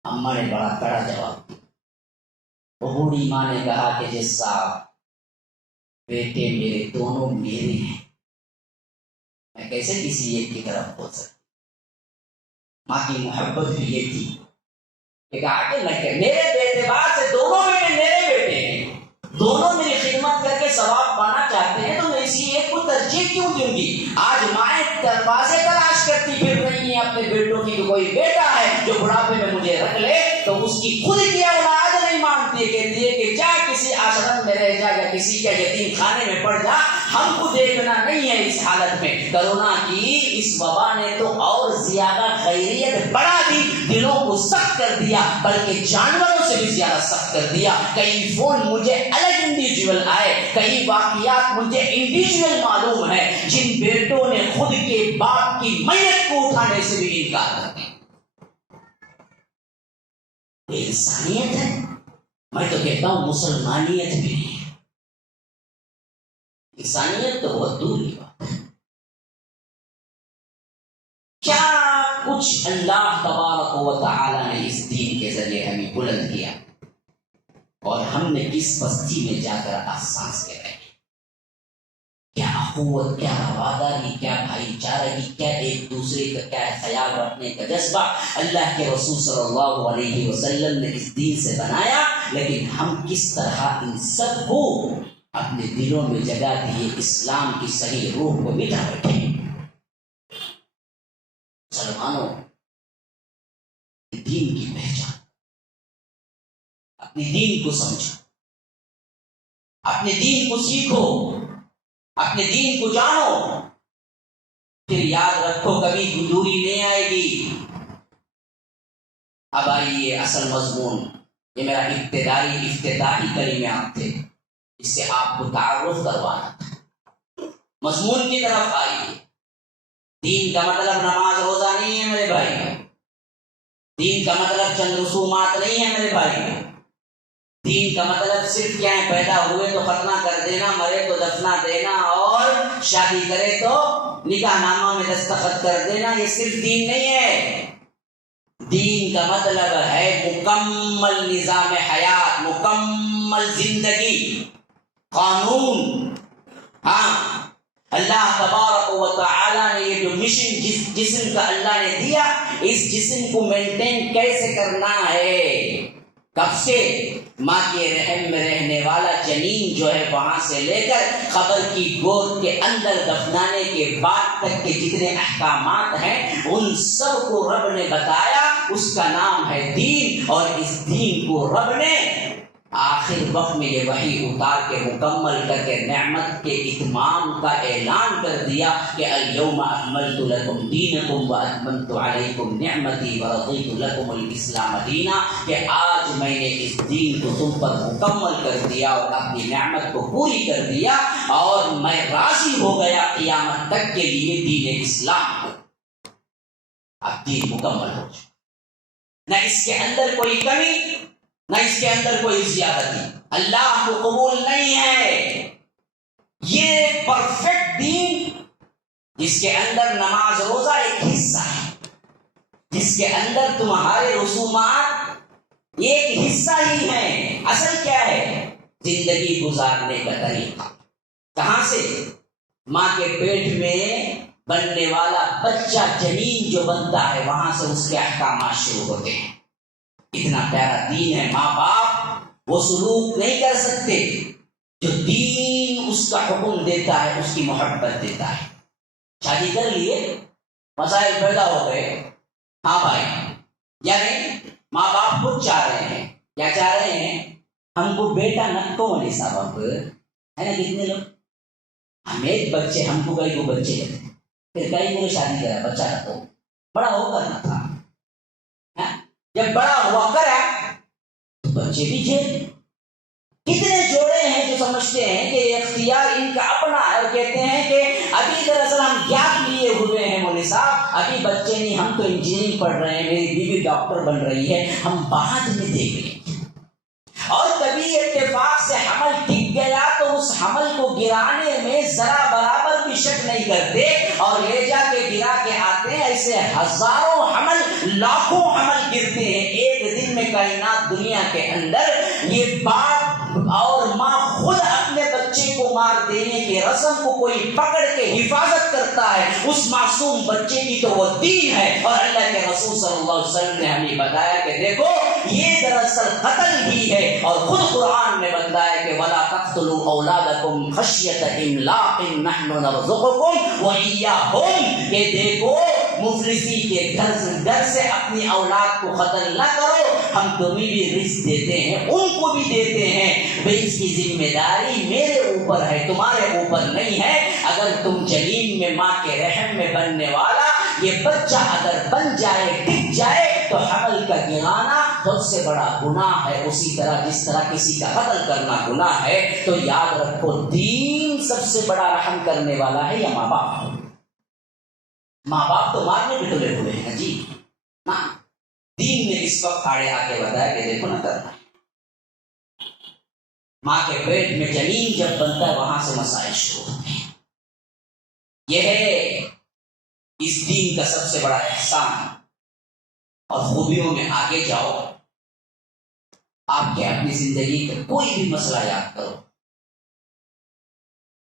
اماں نے بڑا کڑا جواب دیا. بوڑھی ماں نے کہا کہ جس صاحب بیٹے میرے دونوں میرے ہیں, میں کیسے کسی ایک کی طرف ہو سکتا. ماں کی محبت بھی یہ تھی کہ کہا کہ میرے اعتبار سے دونوں بیٹے میرے بیٹے ہیں, دونوں میری خدمت کر کے ثواب پانا چاہتے ہیں, تو میں اسی ایک کو ترجیح کیوں دوں گی. آج مائیں دروازے تلاش کرتی پھر رہی ہیں اپنے بیٹوں کی, کوئی بیٹا ہے جو بڑھاپے میں مجھے رکھ لے, تو اس کی خود کی اولاد نہیں مانتی ہے, کہتی ہے کہ چاہے کسی آشرم میں رہ جا یا کسی کے یتیم خانے میں پڑ جا, ہم کو دیکھنا نہیں ہے اس حالت میں. کرونا کی اس وبا نے تو اور زیادہ خیریت بڑھا دی, دلوں کو سخت کر دیا, بلکہ جانوروں سے بھی زیادہ سخت کر دیا. کئی فون مجھے الگ انڈیویجول آئے, کئی واقعات مجھے انڈیویجول معلوم ہے جن بیٹوں نے خود کے باپ کی میت کو اٹھانے سے بھی انکار کر دیا. یہ انسانیت ہے؟ میں تو کہتا ہوں مسلمانیت بھی نہیں ہے. انسانیت تو بہت دور کی بات ہے. کیا کچھ اللہ تبارک و تعالی نے اس دین کے ذریعے ہمیں بلند کیا, اور ہم نے کس بستی میں جا کر احساس کر رہے ہیں. کیا اخوت, کیا رواداری, کیا بھائی چارگی, کیا ایک دوسرے کا کیا خیال رکھنے کا جذبہ اللہ کے رسول صلی اللہ علیہ وسلم نے اس دین سے بنایا. لیکن ہم کس طرح ان سب کو اپنے دلوں میں جگہ دیے, اسلام کی صحیح روح کو مٹا بیٹھے. مسلمانوں, دین کی پہچان, اپنے دین کو سمجھو, اپنے دین کو سیکھو, اپنے دین کو جانو, پھر یاد رکھو کبھی دوری نہیں آئے گی. اب آئیے اصل مضمون. یہ میرا افتتاحی کلمات تھے, اس سے آپ کو تعارف کروانا تھا. مضمون کی طرف آئیے. دین کا مطلب نماز روزہ نہیں ہے میرے بھائی. دین کا مطلب چند رسومات نہیں ہے میرے بھائی. دین کا مطلب صرف کیا ہے, پیدا ہوئے تو ختنہ کر دینا, مرے تو دفنا دینا, اور شادی کرے تو نکاح نامہ میں دستخط کر دینا. یہ صرف دین نہیں ہے. دین کا مطلب ہے مکمل نظام حیات, مکمل زندگی, قانون. ہاں, اللہ تبارک و تعالی نے یہ جو مشن جسم کا اللہ نے دیا, اس جسم کو مینٹین کیسے کرنا ہے, کب سے؟ ماں کے رحم میں رہنے والا جنین جو ہے وہاں سے لے کر قبر کی گود کے اندر دفنانے کے بعد تک کے جتنے احکامات ہیں ان سب کو رب نے بتایا. اس کا نام ہے دین، اور اس دین کو رب نے آخر وقت میں یہ وحی اتار کے مکمل کر کے نعمت کے اتمام کا اعلان کر دیا کہ الیوم اکملت لکم دینکم واتممت علیکم نعمتی ورضیت لکم الاسلام دینا، کہ آج میں نے اس دین کو تم پر مکمل کر دیا اور اپنی نعمت کو پوری کر دیا، اور میں راضی ہو گیا قیامت تک کے لیے دین اسلام کو. اب دین مکمل ہو چکا، نہ اس کے اندر کوئی کمی نہ اس کے اندر کوئی زیادتی. اللہ کو قبول نہیں ہے یہ پرفیکٹ دین جس کے اندر نماز روزہ ایک حصہ ہے، جس کے اندر تمہارے رسومات ایک حصہ ہی ہیں. اصل کیا ہے؟ زندگی گزارنے کا طریقہ. کہاں سے؟ ماں کے پیٹ میں بننے والا بچہ جنین جو بنتا ہے وہاں سے اس کے احکامات شروع ہوتے ہیں. اتنا پیارا دین ہے. ماں باپ وہ سلوک نہیں کر سکتے جو دین اس کا حکم دیتا ہے، اس کی محبت دیتا ہے. شادی کر لیے، مسائل پیدا ہو گئے، ہاں بھائی، یعنی ماں باپ خود چاہ رہے ہیں، کیا چاہ رہے ہیں؟ ہم کو بیٹا نہ کون سبب ہے نا. کتنے لوگ ہم ایک بچے، ہم کو کئی کو بچے ہیں، پھر کئی کو شادی کرا، بچہ نہ تو بڑا ہو کرنا تھا. جب بڑا ہوا کرا تو بچے بھی تھے. کتنے جوڑے ہیں جو سمجھتے ہیں کہ اختیار ان کا اپنا ہے، اور کہتے ہیں کہ ابھی دراصل ہم گیپ لیے ہوئے ہیں مولوی صاحب، ابھی بچے نہیں، ہم تو انجینئرنگ پڑھ رہے ہیں، میری بیوی ڈاکٹر بن رہی ہے، ہم بعد میں دیکھ لیں. اور کبھی اتفاق سے حمل ٹک گیا تو اس حمل کو گرانے میں ذرا برابر بھی شک نہیں کرتے، اور لے جا کے گرا کے آتے ہیں. ایسے ہزاروں حمل، لاکھوں حمل گرتے ہیں ایک دن میں کائنات دنیا کے اندر. یہ باپ اور ماں خود اپنے بچے کو مار دینے کے رسم کو کوئی پکڑ کے حفاظت کرتا ہے، اس معصوم بچے کی تو وہ دین ہے. اور اللہ کے رسول صلی اللہ علیہ وسلم نے ہمیں بتایا کہ دیکھو یہ دراصل قتل ہی ہے، اور خود قرآن میں بتایا کہ وَلَا تَقْتُلُوا أَوْلَادَكُمْ خَشْيَةَ إِمْلَاقٍ نَحْنُ نَرْزُقُكُمْ وَإِيَّاهُمْ، کہ دیکھو مفلسی کے گھر سے اپنی اولاد کو قتل نہ کرو، ہم تمہیں بھی رزق دیتے ہیں، ان کو بھی دیتے ہیں. بھئی اس کی ذمہ داری میرے اوپر ہے، تمہارے اوپر نہیں ہے. اگر تم جنین میں ماں کے رحم میں بننے والا یہ بچہ اگر بن جائے، ٹک جائے، تو حمل کا گرانا سب سے بڑا گناہ ہے. اسی طرح جس طرح کسی کا قتل کرنا گناہ ہے، تو یاد رکھو دین سب سے بڑا رحم کرنے والا ہے یا ماں باپ؟ ماں باپ تو مارنے پہ تلے ہوئے ہیں جی. ہاں، دین نے اس وقت آڑے آ کے بتایا کہ دیکھو نہ کرنا. ماں کے پیٹ میں جنین جب بنتا ہے وہاں سے مسائل شروع ہوتے ہیں. یہ ہے اس دین کا سب سے بڑا احسان. اور خوبیوں میں آگے جاؤ، آپ کے اپنی زندگی کا کوئی بھی مسئلہ یاد کرو،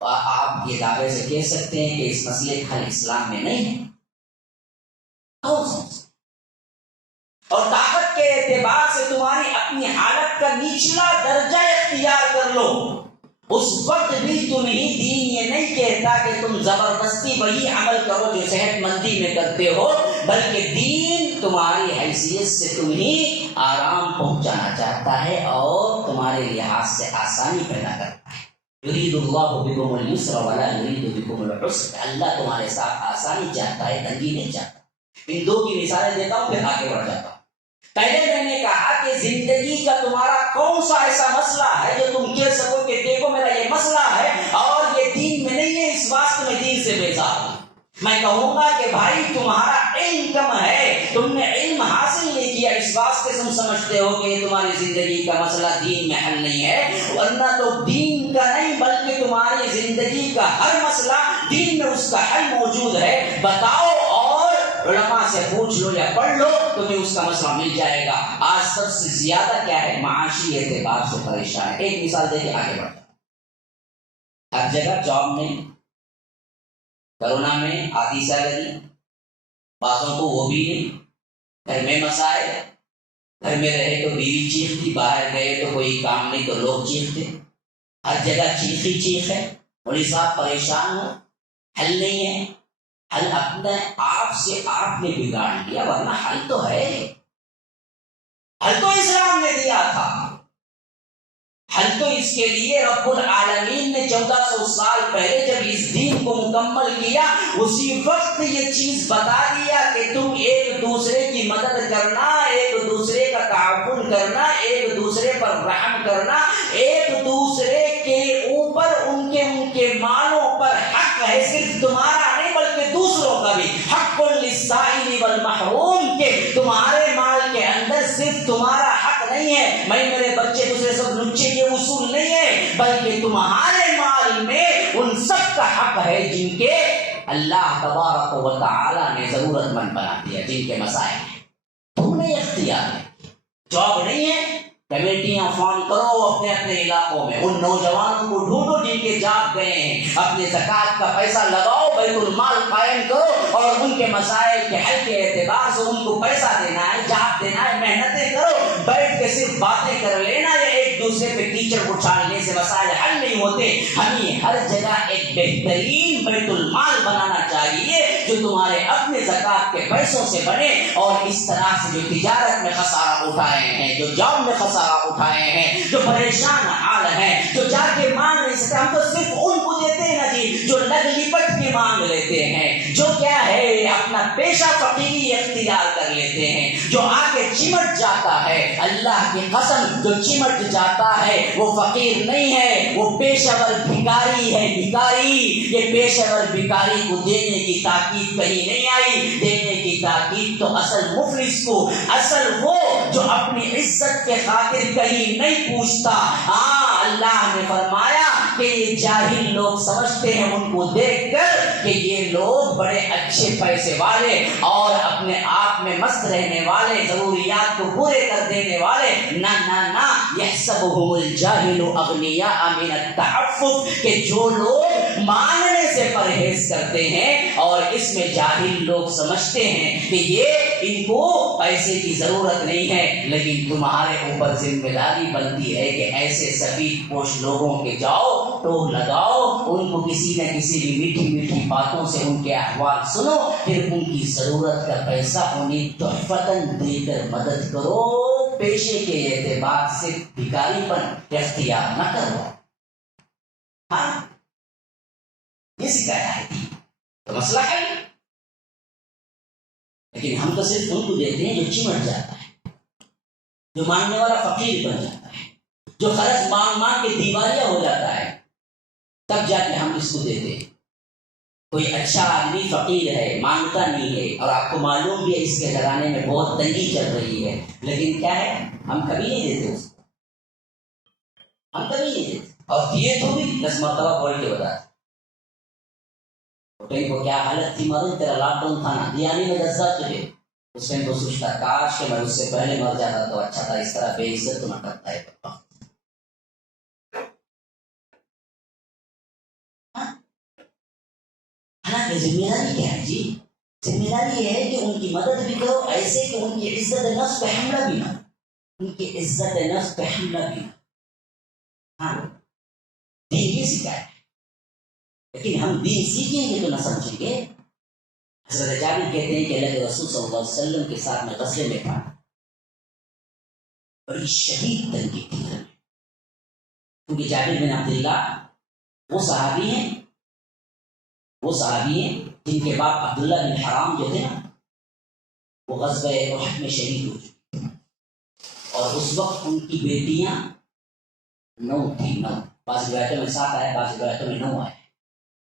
آپ یہ دعوے سے کہہ سکتے ہیں کہ اس مسئلے کا حل اسلام میں نہیں ہے. اور طاقت کے اعتبار سے تمہاری اپنی حالت کا نچلا درجہ اختیار کر لو، اس وقت بھی تمہیں دین یہ نہیں کہتا کہ تم زبردستی وہی عمل کرو جو صحت مندی میں کرتے ہو، بلکہ دین تمہاری حیثیت سے تمہیں آرام پہنچانا چاہتا ہے اور تمہارے لحاظ سے آسانی پیدا کرتا ہے. یرید اللہ بکم اليسر ولا یرید بکم العسر، اللہ تمہارے ساتھ آسانی چاہتا ہے، تنگی نہیں چاہتا. ان دو کی مثالیں دیتا ہوں پھر آگے بڑھ جاتا ہوں. پہلے میں نے کہا کہ زندگی کا تمہارا کون سا ایسا مسئلہ ہے جو تم کہہ سکو کہ دیکھو میرا یہ مسئلہ ہے اور یہ دین میں نہیں ہے، اس واسطے میں دین سے بیزار ہوں. میں کہوں گا کہ بھائی تمہارا علم کم ہے، تم نے علم حاصل نہیں کیا، اس واسطے تم سمجھتے ہو کہ یہ تمہاری زندگی کا مسئلہ دین میں حل نہیں ہے، ورنہ تو دین کا نہیں بلکہ تمہاری زندگی کا ہر مسئلہ دین میں اس کا حل موجود ہے. بتاؤ، اور علماء سے پوچھ لو یا پڑھ لو، تمہیں اس کا مسئلہ مل جائے گا. آج سب سے زیادہ کیا ہے؟ معاشی اعتبار سے پریشان ہے. ایک مثال دے کے آگے بڑھ. ہر جگہ جاب میں، کرونا میں آدھی سیلری، بازوں کو وہ بھی نہیں، گھر میں مسائل، گھر میں رہے تو بیوی چیختی، باہر گئے تو کوئی کام نہیں تو لوگ چیختے، ہر جگہ چیخ ہی چیخ ہے. مولوی صاحب پریشان ہو، حل نہیں ہے. حل اپنے آپ سے آپ نے بگاڑ لیا، ورنہ حل تو ہے. حل تو اسلام نے دیا تھا. حل تو اس کے لیے رب العالمین نے 1400 سال پہلے جب اس دین کو مکمل کیا، اسی وقت یہ چیز بتا دیا کہ تم ایک دوسرے کی مدد کرنا، ایک دوسرے کا تعاون کرنا، ایک دوسرے پر رحم کرنا، ایک دوسرے کے اوپر ان کے مالوں پر حق ہے، صرف تمہارا نہیں بلکہ دوسروں کا بھی. حق للسائل والمحروم، کہ تمہارے مال کے اندر صرف تمہارا حق نہیں ہے، میں میرے بچے دوسرے سب لچے، یہ اصول نہیں ہے، بلکہ تمہارے مال میں ان سب کا حق ہے جن کے اللہ تبارک و تعالی نے ضرورت مند بنا دیا، جن کے مسائل ہیں. تم نے اختیار ہے. جاب نہیں ہے، کمیٹیاں فارم کرو اپنے اپنے علاقوں میں، ان نوجوانوں کو ڈھونڈو جن کے جاب گئے ہیں، اپنے زکوٰۃ کا پیسہ لگاؤ، بیت المال قائم کرو، اور ان کے مسائل کے حل کے اعتبار سے ان کو پیسہ دینا ہے، جاب دینا ہے، محنتیں کرو. بیٹھ کے صرف باتیں کر لینا یا ایک دوسرے پہ کیچڑ اچھالنے سے مسائل حل نہیں ہوتے. ہمیں ہر جگہ ایک بہترین بیت المال بنانا چاہیے جو تمہارے اپنے زکوٰۃ کے پیسوں سے بنے، اور اس طرح سے جو تجارت میں خسارہ اٹھائے ہیں، جو جاب میں خسارہ اٹھائے ہیں، جو پریشان حال ہیں، جو جا کے مانگ نہیں سکتے، ہم تو صرف ان کو دیتے ہیں نا جی جو لگ لپٹ کے مانگ لیتے ہیں، جو کیا ہے اپنا پیشہ فقیری اختیار کر لیتے ہیں، جو آگے چمٹ جاتا ہے. اللہ کی قسم، جو چمٹ جاتا ہے وہ فقیر نہیں ہے، وہ پیشہ ور بھکاری ہے. بھکاری، یہ پیشہ ور بھکاری کو دینے کی تاکید کہیں نہیں آئی. دینے کی تاکید تو اصل مفلس کو، اصل وہ جو اپنی عزت کے خاطر کہیں نہیں پوچھتا. ہاں، اللہ نے فرمایا کہ یہ جاہل لوگ سمجھتے ہیں ان کو دیکھ کر کہ یہ لوگ بڑے اچھے پیسے والے اور اپنے آپ میں مست رہنے والے، ضروریات کو پورے کر دینے والے. نہ نہ نہ، یحسبهم الجاہل اغنیاء من التعفف، کہ جو لوگ مانگنے سے پرہیز کرتے ہیں اور اس میں جاہل لوگ سمجھتے ہیں کہ یہ ان کو پیسے کی ضرورت نہیں ہے. لیکن تمہارے اوپر ذمہ داری بنتی ہے کہ ایسے سفید پوش لوگوں کے جاؤ، ٹوک لگاؤ، ان کو کسی نہ کسی بھی میٹھی میٹھی باتوں سے ان کے احوال سنو، پھر ان کی ضرورت کا پیسہ انہیں تحفتاً دے کر مدد کرو. پیشے کے اعتبار سے بھکاری پر اختیار نہ کرو. ہاں، یہ سکھایا ہے تو مسئلہ ہے. لیکن ہم تو صرف ان کو دیتے ہیں جو چمٹ جاتا ہے، جو مانگنے والا فقیر بن جاتا ہے، جو قرض مانگ مانگ کے دیوالیہ ہو جاتا ہے، تب جا کے ہم اس کو دیتے ہیں. کوئی اچھا آدمی فقیر ہے، مانگتا نہیں ہے، اور آپ کو معلوم بھی ہے اس کے گھرانے میں بہت تنگی چل رہی ہے، لیکن کیا ہے، ہم کبھی نہیں دیتے اس کو. ہم کبھی نہیں دیتے، اور دیے تو بھی 10 مرتبہ بول کے بتا. کہیں کو کیا حالت تھی معلوم، تیرا لاک ڈاؤن تھا نا، دیا نہیں، میں 10,000 تجھے. اس میں تو سوچتا کاش کہ میں اس سے پہلے مر جاتا تو اچھا تھا. اس طرح بے عزت تو نہ کرتا ہے. حالانکہ ذمہ داری کیا ہے جی؟ ذمہ داری یہ ہے کہ ان کی مدد بھی کرو، ایسے کہ ان کی عزت نفس پہ حملہ بھی نہ، ان کی عزت نفس پہ حملہ بھی نہ. ہاں، دین یہ سکھایا ہے. لیکن ہم دین سیکھیں گے تو نہ سمجھیں گے. حضرت جابر کہتے ہیں کہ اللہ کے رسول صلی اللہ علیہ وسلم کے ساتھ میں غزوے میں تھا، بڑی شدید تنگی تھی، کیونکہ جابر بن عبداللہ وہ صحابی ہیں جن کے باپ عبداللہ بن حرام جو تھے نا، وہ غزوہ احد میں شہید ہو چکے، اور اس وقت ان کی بیٹیاں 9 تھیں. 9، بعض روایتوں میں 7 آئے، بعض روایتوں میں 9 آئے.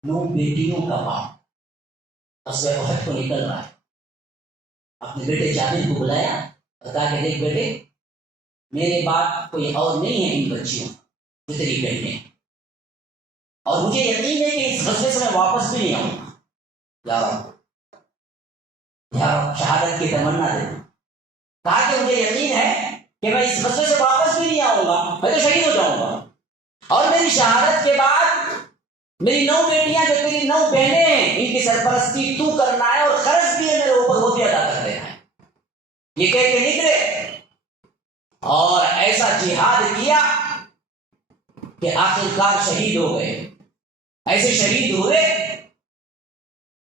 9 بیٹیوں کا باپ غزوہ احد کو نکل رہا ہے. اپنے بیٹے جابر کو بلایا، بتا کہ دیکھ بیٹے، میرے بعد کوئی اور نہیں ہے ان بچیوں جو تیری بہنیں، اور مجھے یقین ہے کہ اس غزوے سے میں واپس بھی نہیں آؤں گا. یا رب شہادت کی تمنا دے. کہا کہ مجھے یقین ہے کہ میں اس غزوے سے واپس بھی نہیں آؤں گا، میں تو شہید ہو جاؤں گا، اور میری شہادت کے بعد میری 9 بیٹیاں جو تیری 9 بہنیں ہیں، ان کی سرپرستی تو کرنا ہے، اور قرض بھی ہے میرے اوپر، وہ بھی ادا کر دینا ہے. یہ کہہ کے نکلے. اور ایسا جہاد کیا کہ آخرکار شہید ہو گئے. ایسے شہید ہوئے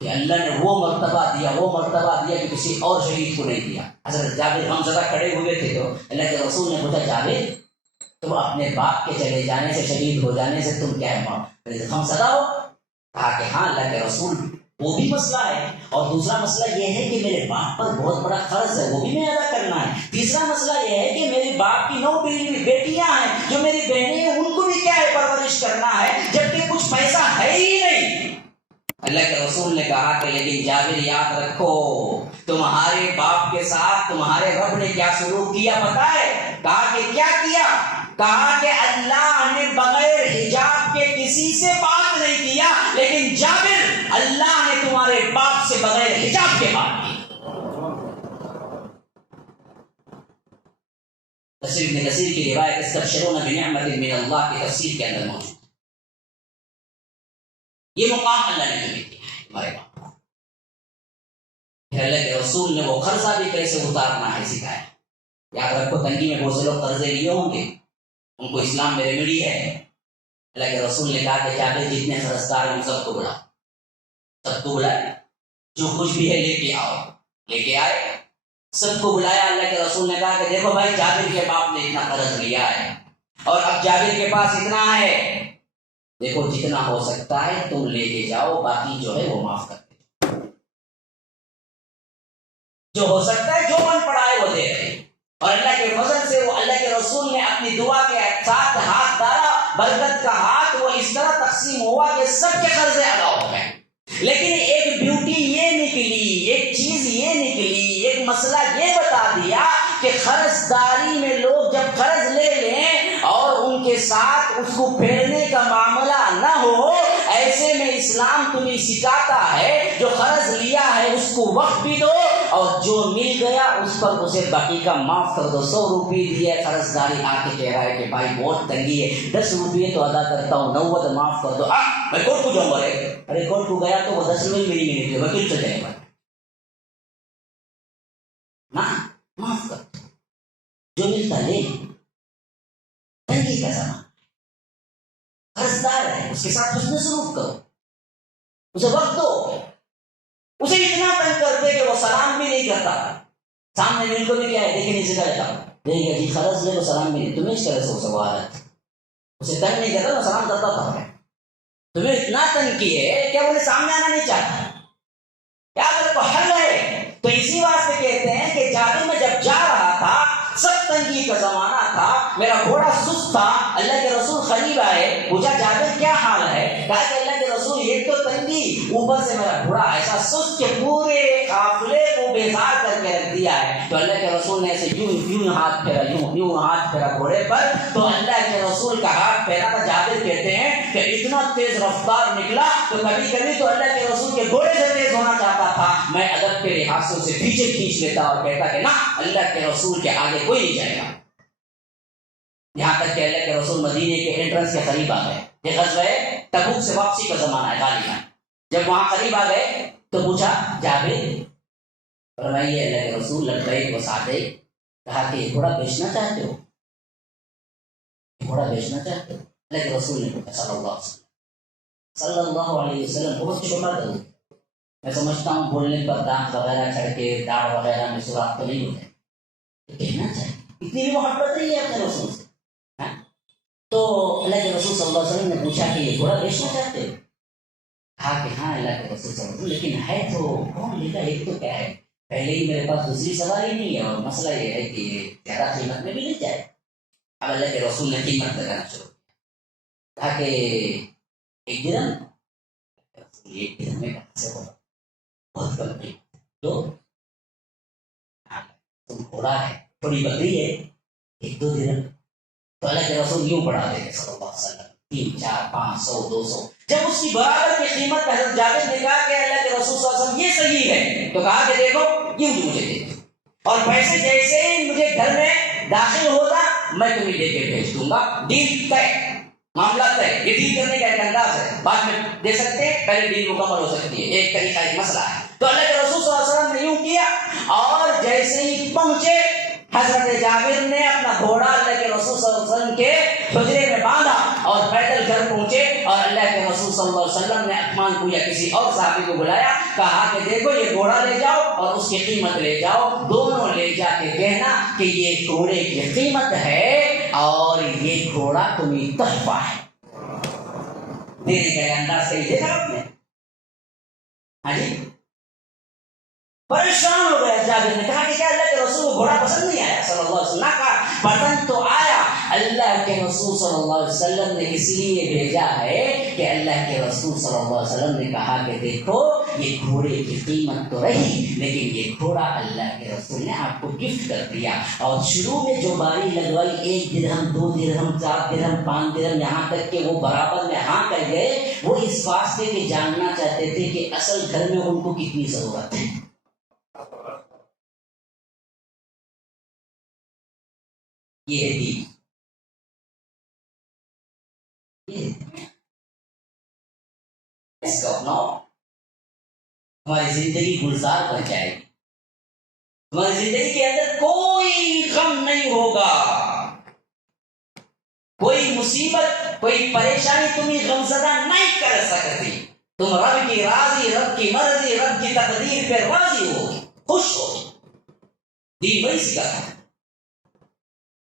کہ اللہ نے وہ مرتبہ دیا کہ کسی اور شہید کو نہیں دیا. حضرت جابر غمزدہ کھڑے ہوئے تھے تو اللہ کے رسول نے پوچھا جابر تم اپنے باپ کے چلے جانے سے شہید ہو جانے سے تم کیا غمزدہ ہو؟ کہا کہ ہاں اللہ کے رسول وہ بھی مسئلہ ہے، اور دوسرا مسئلہ یہ ہے کہ میرے باپ پر بہت بڑا قرض ہے، وہ بھی میں ادا کرنا ہے. تیسرا مسئلہ یہ ہے کہ میرے باپ کی 9 بیٹیاں ہیں جو میری بہنیں ہیں، ان کو بھی کیا ہے پرورش کرنا ہے، جبکہ کچھ پیسہ ہے ہی نہیں. اللہ کے رسول نے کہا کہ لیکن جابر یاد رکھو تمہارے باپ کے ساتھ تمہارے رب نے کیا سلوک کیا پتہ ہے؟ کہا کہ کیا کیا؟ کہا کہ اللہ نے بغیر حجاب کے کسی سے بات نہیں کیا، لیکن جابر اللہ نے تمہارے باپ سے بغیر حجاب کے بات کی. تفسیر ابن کثیر کی روایت استبشرون بنعمت من اللہ کی تفسیر کے اندر موجود. یہ مقام اللہ نے تمہیں دیا ہے تمہارے باپ کو. اللہ کے رسول نے وہ قرضہ بھی کیسے اتارنا ہے سکھایا. یاد رکھو تنگی میں بہت سے لوگ قرضے لیے ہوں گے، ان کو اسلام میں ریمیڈی ہے. اللہ کے رسول نے کہا کہ جابر جتنے قرضدار ہیں سب کو بلاؤ، سب کو بلائے، جو کچھ بھی ہے لے کے آؤ. لے کے آئے، سب کو بلایا. اللہ کے رسول نے کہا کہ دیکھو بھائی جابر کے باپ نے اتنا قرض لیا ہے اور اب جابر کے پاس اتنا ہے، دیکھو جتنا ہو سکتا ہے تم لے کے جاؤ، باقی جو ہے وہ معاف کر دے. جو ہو سکتا ہے جو بن پڑا ہے وہ دے رہے. اور اللہ کے فضل سے وہ اللہ کے رسول نے اپنی دعا کے ساتھ ہاتھ ڈالا، برکت کا ہاتھ وہ اس طرح تقسیم ہوا کہ سب کے قرضے ادا ہو گئے. لیکن ایک بیوٹی یہ نکلی، ایک چیز یہ نکلی، ایک مسئلہ یہ بتا دیا کہ قرض داری میں لوگ جب قرض لے لیں اور ان کے ساتھ اس کو پھیرنے کا معاملہ نہ ہو، ایسے میں اسلام تمہیں سکھاتا ہے جو قرض لیا ہے اس کو وقت بھی دو، اور جو مل گیا اس پر اسے باقی کا معاف کر دو. 100 روپے دیے، قرض داری آ کے کہہ رہا ہے کہ بھائی بہت تنگی ہے، 10 روپے تو ادا کرتا ہوں، 90 معاف کر دو. میں کورٹ کو جاؤں گا. ارے کورٹ کو گیا تو وہ 10 روپے بھی نہیں ملے، وکیل سے جائے گا نا، معاف کر دو، جو ملتا لے. تنگی کا زمانہ، قرضدار ہے اس کے ساتھ حسن سلوک کرو، اسے وقت دو. اسے اتنا تنگ کرتے کہ وہ سلام بھی نہیں کرتا. سامنے مل کو بھی کیا ہے دیکھے نہیں سکھا لیتا، دیکھے جی قرض لے تو سلام بھی نہیں. تمہیں اس طرح سے سوال ہے، اسے تنگ نہیں کرتا، وہ سلام کرتا تھا. تمہیں اتنا تنگ کی ہے کہ وہ سامنے آنا نہیں چاہتا. کیا اگر کو حل ہے تو اسی واسطے کہتے ہیں کہ جابر میں جب جا رہا تھا سب تنگی کا زمانہ تھا، میرا گھوڑا سست تھا. اللہ کے رسول قریب آئے، پوچھا جابر کیا حال ہے؟ کہا کہ اللہ کے رسول یہ تو تنگی، اوپر سے میرا گھوڑا ایسا سست کہ پورے قافلے کو بیزار کر کے رکھ دیا ہے. تو اللہ کے رسول نے ایسے یوں ہاتھ پھیرا، یوں ہاتھ پھیرا گھوڑے پر. تو اللہ کے رسول کا ہاتھ پھیرا تھا. جابر کہتے ہیں کہ اتنا تیز رفتار نکلا تو کبھی کبھی تو اللہ کے رسول کے گھوڑے سے تیز ہونا چاہتا تھا، میں ادب کے لحاظ سے اسے پیچھے کھینچ لیتا اور کہتا کہ نا اللہ کے رسول کے آگے کوئی نہیں جائے گا. یہاں تک کہ اللہ کے رسول مدینے کے انٹرنس کے قریب آ گئے. یہ غزوہ تبوک سے واپسی کا زمانہ ہے غالباً. جب وہاں قریب آ گئے تو پوچھا جابر، فرمائیے اللہ کے رسول لبیک و سعدیک. کہا کہ یہ گھوڑا بیچنا چاہتے ہو؟ گھوڑا بیچنا چاہتے ہو؟ اللہ کے رسول نے پوچھا صلی اللہ علیہ وسلم بہت چھوٹا دل. میں سمجھتا ہوں بولنے پر دانت وغیرہ چڑھ کے داڑھ وغیرہ میں سوراخ تو نہیں ہوتے، کہنا چاہیے. اتنی بھی محبت نہیں ہے اپنے رسول سے. تو اللہ کے رسول صلی اللہ علیہ وسلم نے پوچھا کہ یہ گھوڑا بیچنا چاہتے ہو؟ کہا کہ ہاں اللہ کے رسول صلی اللہ علیہ وسلم، لیکن ہے تو کون لے گا؟ ایک تو کیا ہے، پہلے ہی میرے پاس دوسری سواری نہیں ہے، اور مسئلہ یہ ہے کہ زیادہ قیمت میں بھی نہیں جائے. اب اللہ کے رسول نے قیمت لگانا شروع کیا. کہا کہ 1 درہم. 1 درہم میں کہاں سے ہوگا، بہت کم قیمت. تو تم گھوڑا ہے، تھوڑی بکری ہے، 1-2 درہم. تو اللہ کے رسول یوں بڑھا دیتے صلی اللہ علیہ وسلم، 300 400 500 200. جب اس کی برابر کی قیمت حضرت جابر نے کہا کہ اللہ کے رسول صلی اللہ علیہ وسلم یہ صحیح ہے، تو کہا کہ دیکھو یوں مجھے دے دو، اور پیسے جیسے ہی مجھے گھر میں داخل ہوگا میں تمہیں دے کے بھیج دوں گا. ڈیل طے، معاملہ طے. یہ ڈیل کرنے کا ایک انداز ہے، بعد میں دے سکتے ہیں، پہلے ڈیل مکمل ہو سکتی ہے، ایک طریقہ ایک مسئلہ ہے. تو اللہ کے رسول صلی اللہ علیہ وسلم نے یوں کیا، اور جیسے ہی پہنچے حضرت جابر نے اپنا گھوڑا اللہ کے رسول صلی اللہ علیہ وسلم کے حجرے میں باندھا اور پیدل گھر پہنچے، اور اللہ کے رسول صلی اللہ علیہ وسلم نے عثمان کو یا کسی اور صحابی کو بلایا، کہا کہ دیکھو یہ گھوڑا لے جاؤ اور اس کی قیمت لے جاؤ، دونوں لے جا کے کہنا کہ یہ گھوڑے کی قیمت ہے اور یہ گھوڑا تمہیں تحفہ ہے۔ دینے کا انداز صحیح دیکھا آپ نے؟ ہاں جی، پریشان ہو گیا جابر نے، کہا کہ کیا اللہ کے رسول کو گھوڑا پسند نہیں آیا صلی اللہ علیہ وسلم؟ کہا پسند تو آیا، اللہ کے رسول صلی اللہ علیہ وسلم نے اس لیے بھیجا ہے کہ اللہ کے رسول صلی اللہ علیہ وسلم نے کہا کہ دیکھو یہ گھوڑے کی قیمت تو رہی، لیکن یہ گھوڑا اللہ کے رسول نے آپ کو گفٹ کر دیا۔ اور شروع میں جو باری لگوائی 1 درہم 2 درہم 4 درہم 5 درہم، یہاں تک کہ وہ برابر میں ہاں کر گئے، وہ اس واسطے کہ جاننا چاہتے تھے کہ اصل گھر میں ان کو کتنی ضرورت ہے۔ یہ ہے دین، اس کو اپناؤ، ہماری زندگی گلزار بن جائے گی، ہماری زندگی کے اندر کوئی غم نہیں ہوگا، کوئی مصیبت کوئی پریشانی تمہیں غمزدہ نہیں کر سکتی، تم رب کی راضی، رب کی مرضی، رب کی تقدیر پہ راضی ہوگی، خوش ہوگی۔ دین وہی سکھاتا ہے،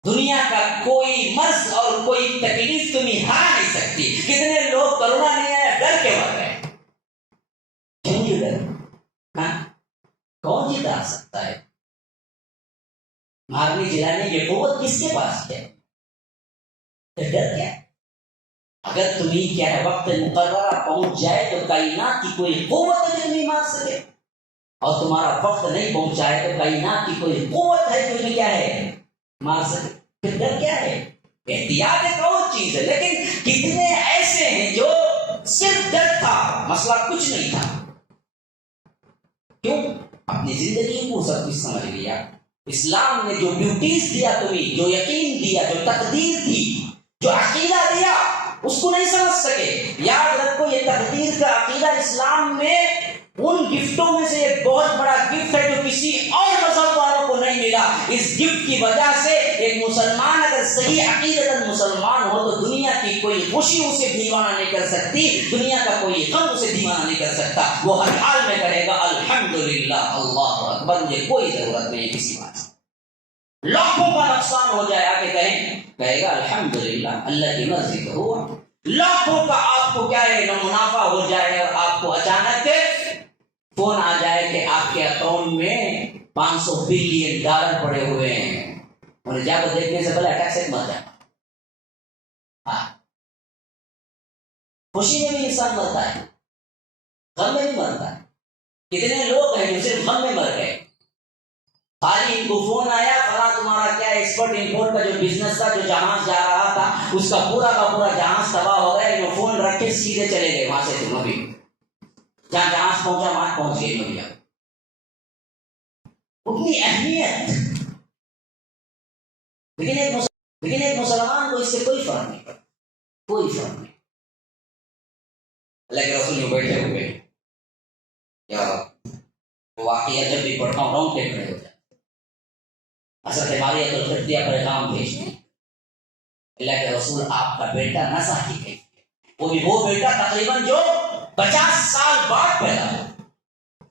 دنیا کا کوئی مرض اور کوئی تکلیف تمہیں ہرا نہیں سکتی۔ کتنے لوگ کرونا نہیں آیا ڈر کے مر گئے، کیوں یہ ڈر؟ ہاں، کون جتا سکتا ہے؟ مارنے جلانے کی قوت کس کے پاس ہے؟ ڈر کیا؟ اگر تمہیں کیا ہے وقت مقررہ پہنچ جائے تو کائنات کی کوئی قوت ہے جو نہیں مار سکے، اور تمہارا وقت نہیں پہنچائے تو کائنات کی کوئی قوت ہے جو تمہیں کیا ہے مار سکے، پھر ڈر کیا ہے؟ احتیاط ایک اور چیز ہے، لیکن کتنے ایسے ہیں جو صرف ڈر تھا، مسئلہ کچھ نہیں تھا، کیوں؟ اپنی زندگی کو سب کچھ سمجھ لیا۔ اسلام نے جو ڈیوٹیز دیا تمہیں، جو یقین دیا، جو تقدیر دی، جو عقیدہ دیا، اس کو نہیں سمجھ سکے۔ یاد رکھو یہ تقدیر کا عقیدہ اسلام میں ان گفٹوں میں سے ایک بہت بڑا گفٹ ہے جو کسی اور مذہب والوں کو نہیں ملا۔ اس گفٹ کی وجہ سے ایک مسلمان اگر صحیح عقیدتاً مسلمان ہو تو دنیا کی کوئی خوشی اسے دیوانہ نہیں کر سکتی، دنیا کا کوئی غم اسے دیوانہ نہیں کر سکتا، وہ ہر حال میں کہے گا الحمدللہ، اللہ اکبر، مجھے کوئی ضرورت نہیں ہے کسی بات سے۔ لاکھوں کا نقصان ہو جائے آ کے کہے گا الحمدللہ، اللہ کی مرضی تو ہوا۔ لاکھوں کا آپ کو کیا ہے منافع ہو جائے اور آپ کو اچانک فون آ جائے کہ آپ کے اکاؤنٹ میں $500 بلین پڑے ہوئے ہیں، اور جا کو دیکھنے سے پہلے اٹیک سے مر جاتا۔ خوشی میں بھی انسان مرتا ہے، غم میں بھی مرتا ہے۔ کتنے لوگ ہیں جو صرف غم میں مر گئے، خالی ان کو فون آیا فلاں تمہارا کیا ایکسپورٹ امپورٹ کا جو بزنس تھا، جو جہاز جا رہا تھا، اس کا پورا جہاز تباہ ہو گیا، انہوں فون رکھ کے سیدھے چلے گئے وہاں سے، تم ابھی جہاں جہاز پہنچا وہاں پہنچ گئے نبی۔ اتنی اہمیت، لیکن ایک مسلمان کو اس سے کوئی فرق نہیں پڑتا، کوئی فرق نہیں۔ اللہ کے رسول جو بیٹھے ہوئے یا واقعہ جب بھی پڑھتا ہوں رونگٹے کھڑے ہو جاتے۔ حضرت ماریہ القبطیہ پیغام بھیجتے ہیں، اللہ کے رسول آپ کا بیٹا نزع کی گئی، وہ بیٹا تقریباً جو 50 سال بعد پیدا ہوا۔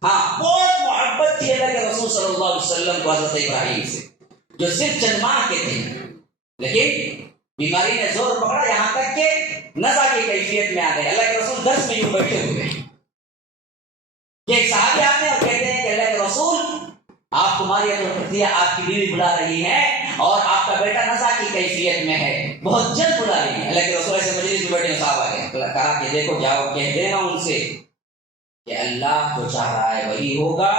ہاں، بہت محبت تھی اللہ کے رسول صلی اللہ علیہ وسلم کو حضرت ابراہیم سے، جو صرف چند ماہ کے تھے، لیکن بیماری نے زور پکڑا یہاں تک کہ نزع کی کیفیت میں آ گئے۔ اللہ کے رسول درس میں یوں بیٹھے ہوئے ہیں کہ ایک صحابی آتے ہیں اور کہتے ہیں کہ اللہ کے رسول آپ تمہاری آپ کی بیوی بلا رہی ہے اور آپ کا بیٹا نزع کی کیفیت میں ہے، بہت جلد بلا رہی ہے۔ اللہ کے رسول ایسے مجلس میں بیٹھے صاحب آ گئے، کہا کہ دیکھو جاؤ کہہ دینا ان سے کہ اللہ جو چاہ رہا ہے وہی ہوگا،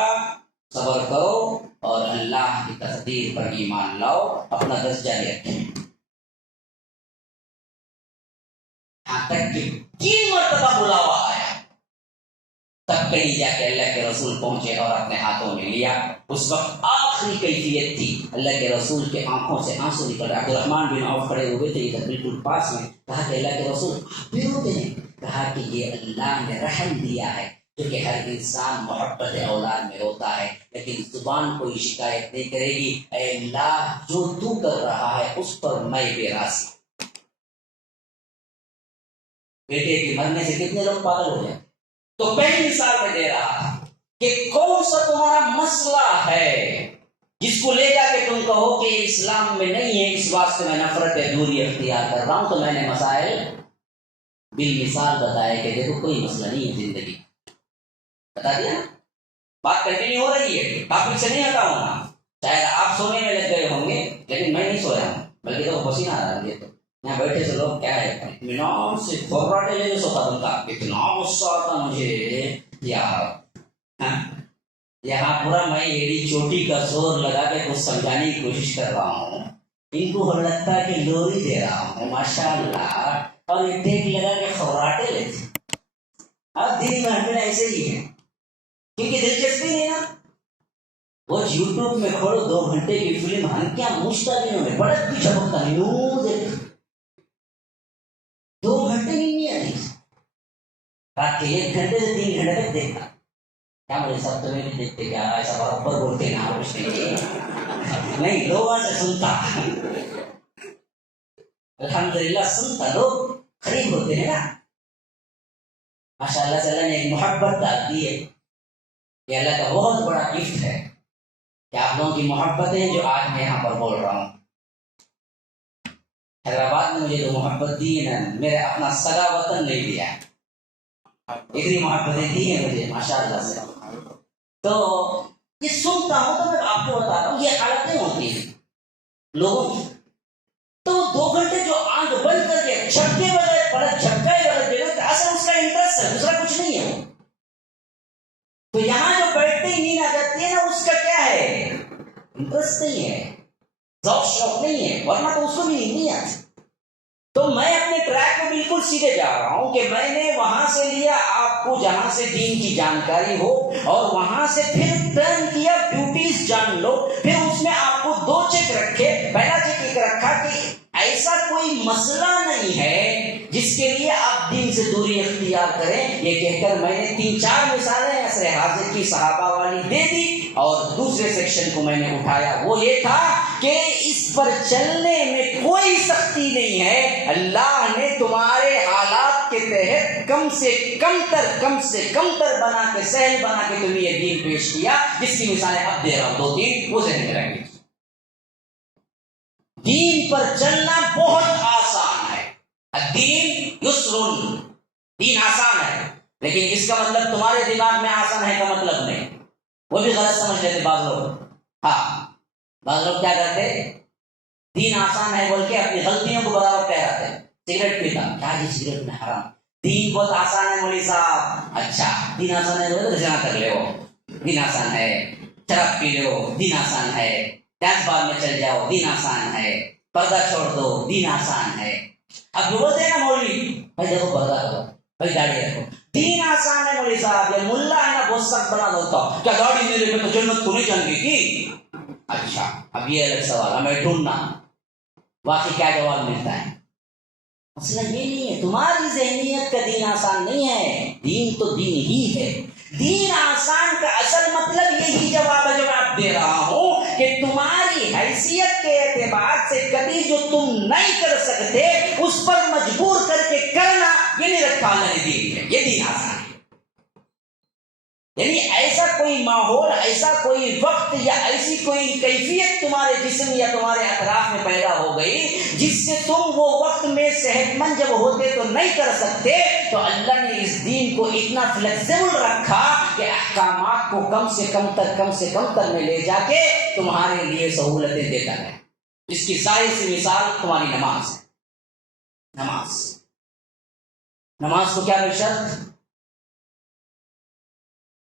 صبر کرو اور اللہ کی تقدیر پر ایمان لاؤ، اپنا درس جاری رکھیں۔ یہاں تک کہ 3 مرتبہ بلاوا آیا، تب کہیں جا کے اللہ کے رسول پہنچے اور اپنے ہاتھوں میں لیا۔ اس وقت آخری کیفیت تھی، اللہ کے رسول کے آنکھوں سے آنسو نکل رہا۔ عبدالرحمن بن عوف کھڑے ہوئے تھے ادھر بالکل پاس میں، کہا کہ اللہ کے رسول آپ بھی روتے ہیں؟ کہا کہ یہ اللہ نے رحم دیا ہے، کیونکہ ہر انسان محبت اولاد میں ہوتا ہے، لیکن زبان کوئی شکایت نہیں کرے گی، اے اللہ جو تو کر رہا ہے اس پر میں بے راضی۔ بیٹے کے مرنے سے کتنے لوگ پاگل ہو جائیں؟ تو پہلی مثال میں دے رہا تھا کہ کون سا تمہارا مسئلہ ہے جس کو لے جا کے تم کہو کہ یہ اسلام میں نہیں ہے، اس بات سے میں نفرت دوری اختیار کر رہا ہوں۔ تو میں نے مسائل بالمثال بتایا کہ دیکھو کوئی مسئلہ نہیں ہے زندگی، بتا دیا، بات کنٹینیو ہو رہی ہے، ٹاپک سے نہیں ہٹا ہونا۔ شاید آپ سونے میں لگ گئے ہوں گے لیکن میں نہیں سویا ہوں، بلکہ تو پسینہ آ رہا ہے۔ تو یہاں بیٹھے سے لوگ کیا ہے اطمینان سے فراٹے لے سو ختم کا، اتنا غصہ آتا مجھے یہاں پورا میں ایڑی چوٹی کا زور لگا کے کچھ سمجھانے کی کوشش کر رہا ہوں، ان کو ہم لگتا ہے کہ لوری دے رہا ہوں ماشاء اللہ، اور یہ ٹیک لگا کے خراٹے لیتے۔ اب دن محفل ایسے ہی ہے کیونکہ دلچسپی نہیں نا، وہ یوٹیوب میں کھولو 2 گھنٹے کی فلم ہنکیاں مشتاقوں میں بڑک بھی چمکتا نہیں، 2 گھنٹے نہیں آتی، رات کے 1 گھنٹے سے 3 گھنٹے تک دیکھتا۔ کیا مجھے سب تو نہیں دیکھتے کیا ایسا برابر بولتے نا کچھ نہیں، لوگوں سے سنتا، الحمدللہ سنتا، لوگ قریب ہوتے ہیں نا ماشاء اللہ سے۔ اللہ نے ایک محبت ڈال دی ہے، یہ اللہ کا بہت بڑا گفٹ ہے کہ آپ لوگوں کی محبتیں جو آج میں یہاں پر بول رہا ہوں۔ حیدرآباد نے مجھے تو محبت دی ہے نا، میرے اپنا سگا وطن نہیں دیا، اتنی محبتیں دی ہیں مجھے ماشاء اللہ سے۔ تو یہ سنتا ہوں تو میں آپ کو بتا رہا ہوں یہ حالتیں ہوتی ہیں لوگوں کی، تو 2 گھنٹے جو آنکھ بند کر کے جھپکے بغیر پلک جھپکائے بغیر دیکھتے اصل اس کا انٹرسٹ ہے، دوسرا کچھ نہیں ہے۔ تو یہاں جو بیٹھتے ہی نیند آ جاتی ہے نا، اس کا کیا ہے انٹرسٹ نہیں ہے، ذوق شوق نہیں ہے، ورنہ تو اس کو بھی نیند نہیں آتی۔ تو میں اپنے ٹریک کو بالکل سیدھے جا رہا ہوں کہ میں نے وہاں سے لیا آپ کو جہاں سے دین کی جانکاری ہو، اور وہاں سے پھر ٹرن کیا بیوٹیز جان لو، پھر اس میں آپ کو 2 چیک رکھے۔ پہلا چیک ایک رکھا کہ ایسا کوئی مسئلہ نہیں ہے جس کے لیے آپ دین سے دوری اختیار کریں، یہ کہہ کر میں نے 3-4 مثالیں عصر حاضر کی صحابہ والی دے دی، اور دوسرے سیکشن کو میں نے اٹھایا، وہ یہ تھا کہ اس پر چلنے میں کوئی سختی نہیں ہے، اللہ نے تمہارے حالات کے تحت کم سے کم تر بنا کے سہل بنا کے تمہیں یہ دین پیش کیا، جس کی مثالیں اب دے رہا ہوں 2-3 وہ ذہن میں رکھیں۔ دین پر چلنا بہت آسان ہے، الدین یسر، دین آسان ہے، لیکن اس کا مطلب تمہارے دماغ میں آسان ہے کا مطلب نہیں، وہ بھی غلط سمجھ لیتے بعض لوگ۔ ہاں بعض لوگ کیا کرتے، دین آسان ہے بول کے اپنی غلطیوں کو برابر کہلاتے ہیں۔ سگریٹ پیتا، کیا جی سگریٹ میں حرام، دین بہت آسان ہے مولوی صاحب، اچھا دین آسان ہے تو زنا کر لے ہو، دین آسان ہے، شراب پی لے ہو، دین آسان ہے، ڈانس بار میں چل جاؤ، دین آسان ہے، پردہ چھوڑ دو، دین آسان ہے۔ اب جو بولتے ہیں نا مولوی بھائی دیکھو پردہ کرو، بھائی داڑھی رکھو، دین آسان ہے مولوی صاحب، یہ ملا ہے نا بہت سخت بنا دیتا، کیا داڑھی میرے میں تو جنت کو نہیں جان گی کی؟ اچھا اب یہ الگ سوال ہمیں ڈھونڈنا واقعی کیا جواب ملتا ہے۔ مسئلہ یہ نہیں ہے، تمہاری ذہنیت کا دین آسان نہیں ہے، دین تو دین ہی ہے۔ دین آسان کا اصل مطلب یہی جواب ہے جو میں آپ دے رہا ہوں کہ تمہاری حیثیت کے اعتبار سے کبھی جو تم نہیں کر سکتے اس پر مجبور کر کے کرنا، یہ نہیں رکھا اللہ نے دین ہے، یہ دین آسان ہے۔ یعنی ایسا کوئی ماحول، ایسا کوئی وقت یا ایسی کوئی کیفیت تمہارے جسم یا تمہارے اطراف میں پیدا ہو گئی جس سے تم وہ وقت میں صحت مند جب ہوتے تو نہیں کر سکتے، تو اللہ نے اس دین کو اتنا فلیکسیبل رکھا کہ احکامات کو کم سے کم تر میں لے جا کے تمہارے لیے سہولتیں دیتا ہے۔ اس کی ظاہر سی مثال تمہاری نماز ہے۔ نماز کو کیا بے شرط،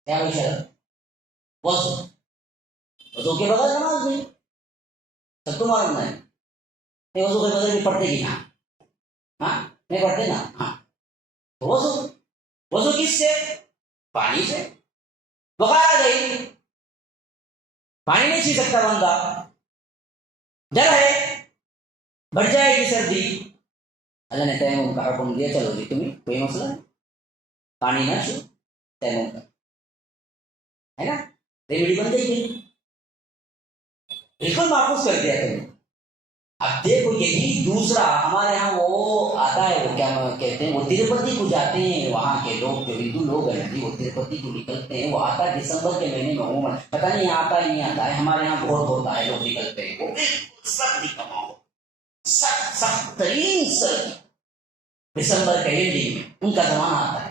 کیا بھائی شرط، وضو کے بغیر نماز نہیں، سب کو معلوم ہے، نہیں وضو کے بغیر بھی پڑھتے ہی نا، ہاں نہیں پڑھتے نا، ہاں وضو کس سے، پانی سے، بخار آ گئی پانی نہیں پی سکتا بندہ، ڈر ہے بڑھ جائے گی سردی، اللہ نے تیمم کا حکم دیا، چلو جی تمہیں کوئی مسئلہ نہیں، پانی نہ چھو، تیمم کر، ہے نا؟ ریمیڈی بن گئی پھر، بالکل محفوظ کر دیا تم نے۔ اب دیکھو یہی دوسرا ہمارے ہاں وہ آتا ہے، وہ کیا کہتے ہیں، وہ تروپتی کو جاتے ہیں، وہاں کے لوگ جو ہندو لوگ ہیں جی، وہ تروپتی کو نکلتے ہیں، وہ آتا ہے دسمبر کے مہینے میں عموماً، پتہ نہیں آتا ہے نہیں آتا ہے، ہمارے یہاں بہت ہوتا ہے، لوگ نکلتے ہیں، وہ بالکل سردی کا ماحول، سخت سخت ترین سردی، دسمبر کے اینڈنگ میں ان کا زمانہ آتا ہے،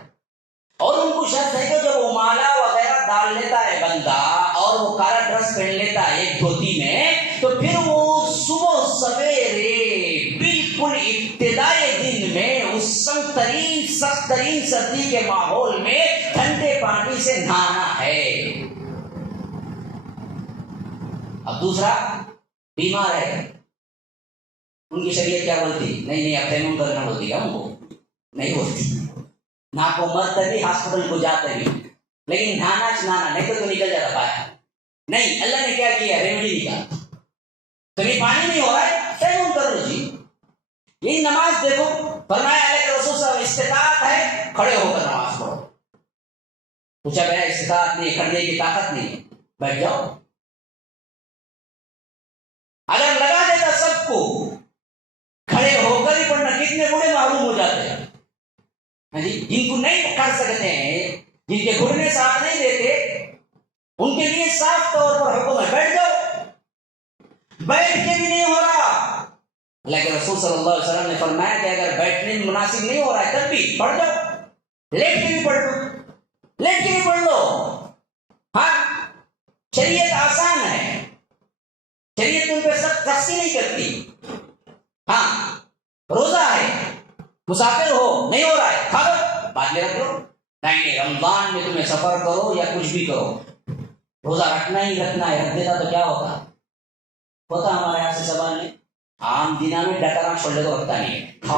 اور ان کو شرط ہے کہ جب وہ مالا وغیرہ ڈال لیتا ہے بندہ اور وہ کالا ڈریس پہن لیتا ہے ایک دھوتی میں، تو پھر وہ صبح سویرے بالکل ابتدائی دن میں اس سخت ترین سردی کے ماحول میں ٹھنڈے پانی سے نہانا ہے۔ اب دوسرا بیمار ہے، ان کی شریعت کیا بولتی؟ نہیں اب تیمم کرنا بولتی، کیا ان کو نہیں بولتی، نہ کو مرتے بھی ہاسپٹل کو جاتے بھی، لیکن نہانا نہیں تو نکل جاتا باہر، نہیں اللہ نے کیا کیا، ریمیڈی نکالا، کبھی پانی نہیں ہو رہا ہے تیمم کر لو جی۔ یہی نماز دیکھو، فرمایا اللہ کے رسول صلی اللہ علیہ وسلم استطاعت ہے کھڑے ہو کر نماز پڑھو، پوچھا گیا استطاعت نہیں، کھڑنے کی طاقت نہیں ہے، بیٹھ جاؤ۔ اگر لگا دیتا سب کو کھڑے ہو کر ہی پڑھنا، کتنے بڑے معلوم ہو جاتے ہیں جی، جن کو نہیں کر سکتے ہیں، جن کے گھٹنے ساتھ نہیں دیتے، ان کے لیے صاف طور پر حکم ہے بیٹھ جاؤ، بیٹھ کے بھی نہیں ہو رہا، اللہ کے رسول صلی اللہ علیہ وسلم نے فرمایا کہ اگر بیٹھنے میں مناسب نہیں ہو رہا ہے تب بھی پڑھ جاؤ، لیٹ کے بھی پڑھ لو، لیٹ کے بھی پڑھ لو۔ ہاں شریعت آسان ہے، شریعت ان پہ سختی نہیں کرتی۔ ہاں روزہ ہے، مسافر ہو نہیں ہو رہا ہے کھا لو، بعد میں رکھ لو، نہیں رمضان میں تمہیں سفر کرو یا کچھ بھی کرو روزہ رکھنا ہی رکھنا ہے، رکھ دیتا تو کیا ہوتا ہمارے یہاں سے سوال نہیں، عام دنوں میں ڈکرا چھوڑنے کو رکھتا نہیں ہے، کھا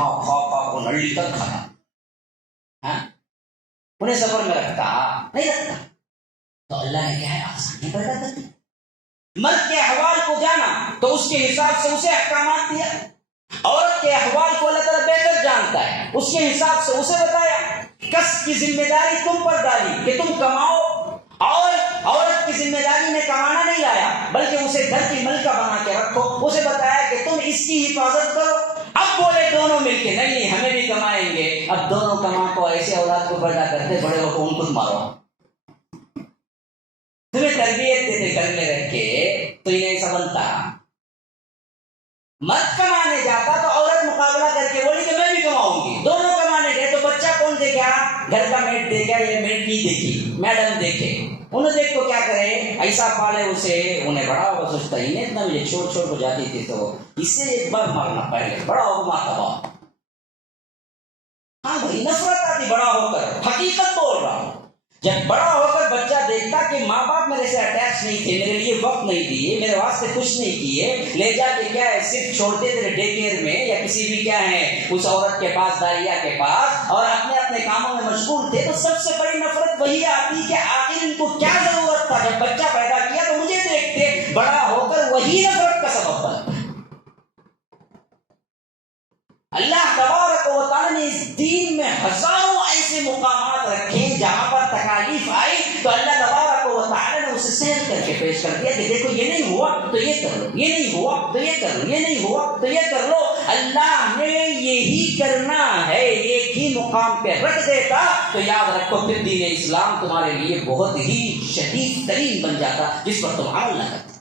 کو نلی تک کھانا، ہاں انہیں سفر میں رکھتا نہیں رکھتا، تو اللہ نے کیا ہے آسانی پیدا کر دی، مرد کے احوال کو جانا تو اس کے حساب سے اسے احکامات دیا، عورت کے احوال کو اللہ تعالیٰ بہتر جانتا ہے، اس کے حساب سے اسے بتایا، کس کی ذمہ داری تم پر ڈالی کہ تم کماؤ، اور عورت کی ذمہ داری میں کمانا نہیں لایا بلکہ اسے گھر کی ملکہ بنا کے رکھو، اسے بتایا کہ تم اس کی حفاظت کرو۔ اب بولے دونوں مل کے نہیں ہمیں بھی کمائیں گے، اب دونوں کما کو ایسے اولاد کو پیدا کرتے بڑے ہو کو ان کو مارو، تمہیں تربیت دیتے گھر میں رکھ کے تو یہ ایسا بنتا، مرد کمانے جاتا تو عورت مقابلہ کر کے بولی کہ میں بھی کماؤں گی، دونوں کمانے گئے تو بچہ کون دیکھے، گھر کا میڈ دیکھا یا میڈ نہیں دیکھی، میڈم دیکھے، انہیں دیکھ تو کیا کرے، ایسا پالے اسے، انہیں بڑا ہوگا سوچتا ہی نہیں اتنا مجھے چھوڑ کو جاتی تھی تو اس سے ایک بار مارنا پڑے گا، بڑا ہوگا مارتا باپ، ہاں بھائی نفرت آتی بڑا ہو کر، حقیقت بول رہا ہوں، جب بڑا ہو کر بچہ دیکھتا کہ ماں باپ میرے سے اٹیچ نہیں تھے، میرے لیے وقت نہیں دیے، میرے واسطے کچھ نہیں کیے، لے جا کے کیا ہے صرف چھوڑتے تھے ڈے کیئر میں یا کسی بھی کیا ہے اس عورت کے پاس داریا کے پاس، اور اپنے کاموں میں مشغول تھے، تو سب سے بڑی نفرت وہی آتی کہ آخر ان کو کیا ضرورت تھا، جب بچہ پیدا کیا تو مجھے دیکھتے، بڑا ہو کر وہی نفرت کا سبب بنتا۔ اللہ تبارک و تعالیٰ نے اس دین میں ہزاروں ایسے مقامات رکھے جہاں پر تکالیف آئی تو اللہ تبارک و تعالیٰ نے اسے سہل کر کے پیش کر دیا کہ دیکھو یہ نہیں ہوا تو یہ کر لو، یہ نہیں ہوا تو یہ کر لو، یہ نہیں ہوا تو یہ کر لو، اللہ نے یہی کرنا ہے، ایک ہی مقام پہ رکھ دیتا تو یاد رکھو پھر دین اسلام تمہارے لیے بہت ہی شدید ترین بن جاتا جس پر تم عمل نہ کرتے۔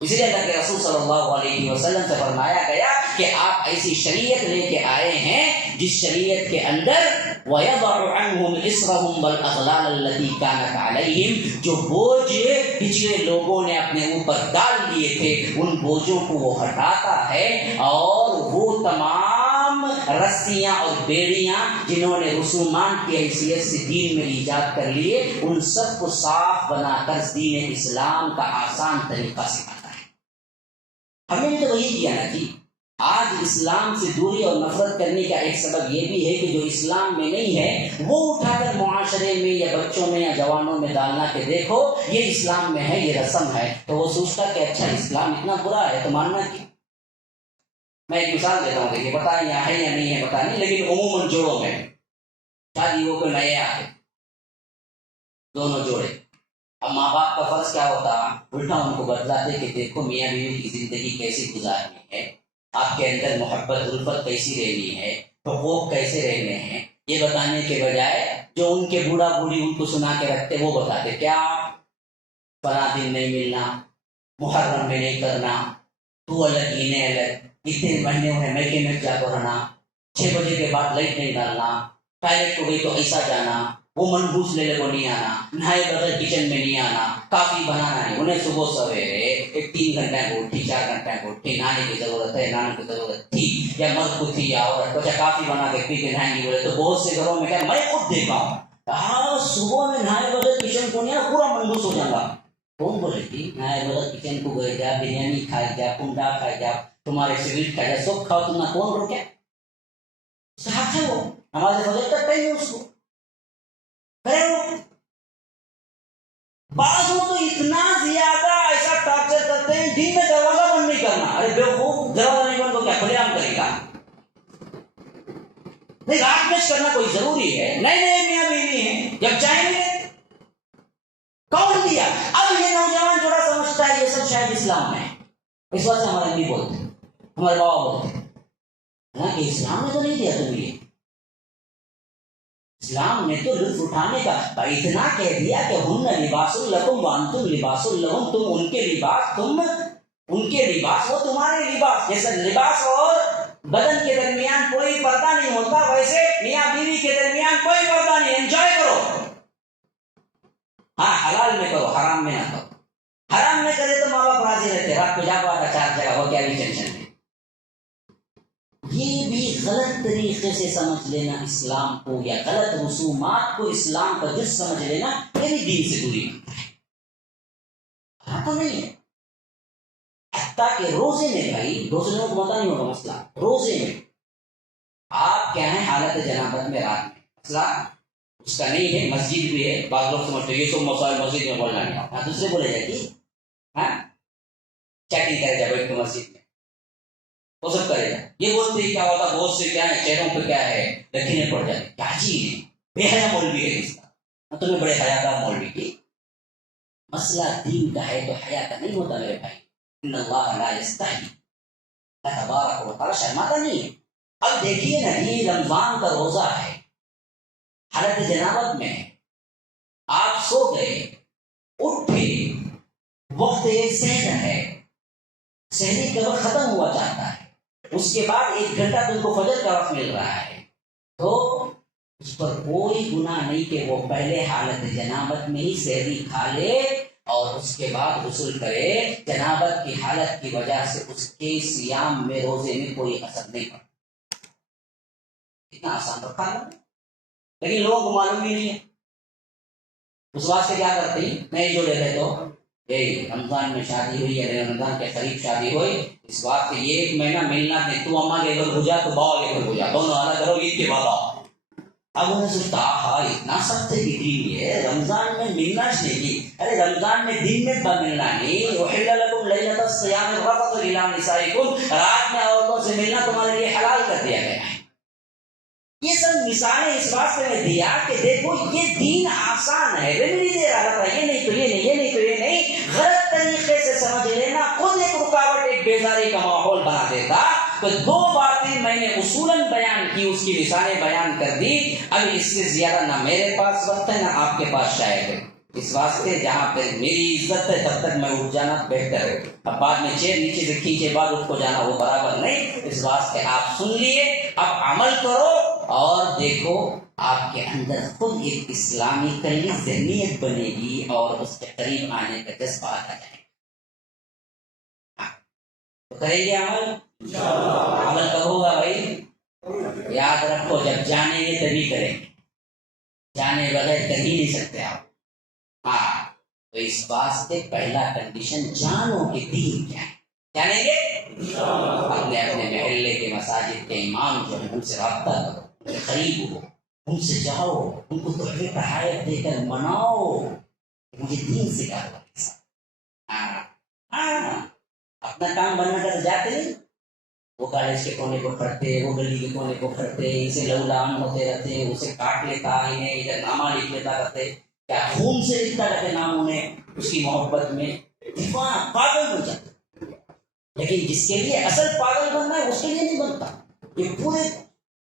اسی لیے اللہ کے رسول صلی اللہ علیہ وسلم سے فرمایا گیا کہ آپ ایسی شریعت لے کے آئے ہیں جس شریعت کے اندر وَيَضَعُ عَنْهُمْ إِصْرَهُمْ وَالْأَغْلَالَ الَّتِي كَانَتْ عَلَيْهِمْ، جو بوجھ پچھلے لوگوں نے اپنے اوپر ڈال لیے تھے ان بوجھوں کو وہ ہٹاتا ہے، اور وہ تمام رسیاں اور بیڑیاں جنہوں نے رسومات کی حیثیت سے دین میں ایجاد کر لیے ان سب کو صاف بنا کر دین اسلام کا آسان طریقہ سکھاتا ہے۔ ہمیں تو وہی کیا نا جی، آج اسلام سے دوری اور نفرت کرنے کا ایک سبب یہ بھی ہے کہ جو اسلام میں نہیں ہے وہ اٹھا کر معاشرے میں یا بچوں میں یا جوانوں میں ڈالنا کہ دیکھو یہ اسلام میں ہے، یہ رسم ہے، تو وہ سوچتا کہ اچھا اسلام اتنا برا ہے تو ماننا کیا۔ میں ایک مثال دیتا ہوں، دیکھیے پتہ نہیں ہے یا نہیں ہے پتہ نہیں، لیکن عموماً جوڑوں میں شادی ہو کے نئے آتے دونوں جوڑے. اب ماں باپ کا فرض کیا ہوتا؟ الٹا ان کو بتلاتے کہ دیکھو میاں بیوی کی زندگی کیسی گزارنی ہے، آپ کے اندر محبت الفت کیسی رہنی ہے، حقوق کیسے رہنے ہیں، یہ بتانے کے بجائے جو ان کے بوڑھا بوڑھی ان کو سنا کے رکھتے وہ بتاتے. کیا؟ فلاں دن نہیں ملنا، محرم میں نہیں کرنا، تو الگ انہیں الگ، اتنے مہینے انہیں میکے میں جا کر رہنا، 6 بجے کے بعد لائٹ نہیں ڈالنا، ٹوائلٹ ہو گئی تو ایسا جانا، وہ منبوس لینے کو نہیں آنا، نہائے بغیر کچن میں نہیں آنا، کافی بنانا ہے. انہیں صبح سویرے ایک 3 گھنٹے کو اٹھی 4 گھنٹے کو اٹھی، نہانے کی ضرورت ہے، نہانے کی ضرورت تھی، یا مرد کو تھی یا عورت کو، کافی بنا کے پی کے نہائیں گی بولے تو بہت سے گھروں میں کیا میں خود دیکھا ہوں، ہاں صبح میں نہائے بغیر کچن کو نہیں آنا، پورا منبوس ہو جانا. کون بولے گی نہائے بغیر کچن کو گئے جا، بریانی کھائے جا، کنڈا کھائے جا، تمہارے سویٹ کھائے جا، سب کھاؤ، تم نہ کون روکے؟ صاحب ہے وہ نماز فجر کرتا ہی اس کو کرے وہ. بعض تو اتنا زیادہ ایسا ٹارچر کرتے ہیں دن میں دروازہ بند نہیں کرنا. ارے بیوقوف، دروازہ نہیں بند تو کیا کھلے عام کرے گا؟ نہیں، رات میں کرنا کوئی ضروری ہے؟ نہیں نہیں، میاں بیوی ہیں، جب چاہیں گے. کون دیا؟ اب یہ نوجوان جوڑا سمجھتا ہے یہ سب شاید اسلام میں، اس وجہ سے ہمارے امی بولتے ہیں، ہمارے بابا بولتے ہیں کہ اسلام نے تو نہیں دیا تمہیں یہ، اسلام نے تو لطف اٹھانے کا اتنا کہہ دیا کہ ہن لباس لکم وانتم لباس لہم، تم ان کے لباس، تم ان کے لباس، وہ تمہارے لباس. جیسے لباس اور بدن کے درمیان کوئی پردہ نہیں ہوتا، ویسے میاں بیوی کے درمیان کوئی پردہ نہیں. انجوائے کرو، ہاں حلال میں کرو، حرام میں نہ کرو. حرام میں کرے تو ماں باپ راضی رہتے، رات کو جا پاتا 4 جگہ، وہ کیا بھی ٹینشن ہے. یہ بھی غلط طریقے سے سمجھ لینا اسلام کو، یا غلط رسومات کو اسلام کا جز سمجھ لینا، یہ بھی دین سے دوری مانگتا ہے. ہاں تو نہیں ہے. حتیٰ کہ روزے میں بھائی، روزے میں تو پتا نہیں ہوگا مسئلہ، روزے میں آپ کیا ہیں حالت جنابت میں رات میں، مسئلہ اس کا نہیں ہے. مسجد بھی ہے، بعض لوگ سمجھتے ہیں یہ سب مسائل مسجد میں بولنا نہیں آتا، دوسرے بولے جاتی ہاں چیٹنگ کرے جا بیٹھ کے مسجد میں، وہ سب کرے گا. یہ بولتے ہی کیا ہوتا، بہت سے کیا ہے چہروں پہ کیا ہے دکھنے پڑ جاتے، کیا چیز ہے، بے حیا مولوی ہے اس کا، تمہیں بڑے حیا دار مولوی کی. مسئلہ دین کا ہے تو حیا کا نہیں ہوتا میرے بھائی. ان اللہ لا یستحی، اللہ تبارک و تعالی شرماتا نہیں ہے. اب دیکھیے نا، یہ رمضان کا روزہ ہے، حالت جنابت میں آپ سو گئے، اٹھے، وقت ایک سحر ہے، سحری کا وقت ختم ہوا چاہتا ہے، اس کے بعد 1 گھنٹہ تم کو فجر کا وقت مل رہا ہے، تو اس پر کوئی گناہ نہیں کہ وہ پہلے حالت جنابت میں ہی سحری کھا لے اور اس کے بعد غسل کرے. جنابت کی حالت کی وجہ سے اس کے صیام میں، روزے میں کوئی اثر نہیں پڑتا. اتنا آسان رکھا ہے، لیکن لوگوں کو معلوم ہی نہیں ہے. اس واسطے کیا کرتے ہیں، نہیں جو لیتے تو رمضان میں شادی ہوئی یا رمضان کے قریب شادی ہوئی، اس بات سے 1 مہینہ ملنا نہیں، تو اماں کے گھر بھجا تو باؤ لے کر بھجا، دونوں الگ کرو عید کے بعد آؤ. اب انہیں سوچتا ہاں اتنا سخت ہے کہ ہے رمضان میں ملنا چاہیے. ارے رمضان میں دن میں ملنا نہیں، احل لکم لیلۃ الصیام الرفث الی نسائکم، رات میں عورتوں سے ملنا تمہارے لیے حلال کر دیا گیا ہے. یہ سب مثالیں اس واسطے میں دیا کہ دیکھو یہ دین آسان ہے، ریمڈی دے رہا تھا، یہ نہیں تو یہ نہیں، یہ نہیں تو یہ نہیں. غلط طریقے سے سمجھ لینا خود ایک رکاوٹ، ایک بیزاری کا ماحول بنا دیتا. تو 2 باتیں میں نے اصولاً بیان کی، اس کی مثالیں بیان کر دی. اب اس سے زیادہ نہ میرے پاس وقت ہے نہ آپ کے پاس شاید ہے. اس واسطے جہاں پہ میری عزت ہے تب تک میں اٹھ جانا بہتر ہے. اب بعد میں چیر نیچے سے کھینچے بعد اٹھ کو جانا وہ برابر نہیں. اس واسطے آپ سن لیے، اب عمل کرو اور دیکھو آپ کے اندر خود ایک اسلامی کلی ذہنیت بنے گی اور اس کے قریب آنے کا جذبہ آ جائے. تو کریں گے عمل؟ عمل کب ہوگا بھائی؟ یاد رکھو جب جانیں گے تبھی کریں گے، جانے بغیر کر ہی نہیں سکتے آپ. ہاں تو اس واسطے پہلا کنڈیشن جانو کہ دین کیا ہے. جانیں گے اپنے اپنے محلے کے مساجد کے امام جو ہے ان سے رابطہ کرو، ان کے قریب ہو، ان سے جاؤ، ان کو تحفے تحائف دے کر مناؤ مجھے دین سے کیا ہوا. اپنا کام بننا کر جاتے نہیں، وہ کالج کے کونے کو پڑھتے، وہ گلی کے کونے کو پڑھتے، اسے لولان ہوتے رہتے، اسے کاٹ لیتا، انہیں ادھر نامہ لکھ لیتا رہتے. کیا خون سے لکھتا رہتے نام انہیں اس کی محبت میں دیوانہ پاگل بن جاتا. لیکن جس کے لیے اصل پاگل بننا ہے اس کے لیے نہیں بنتا. یہ پورے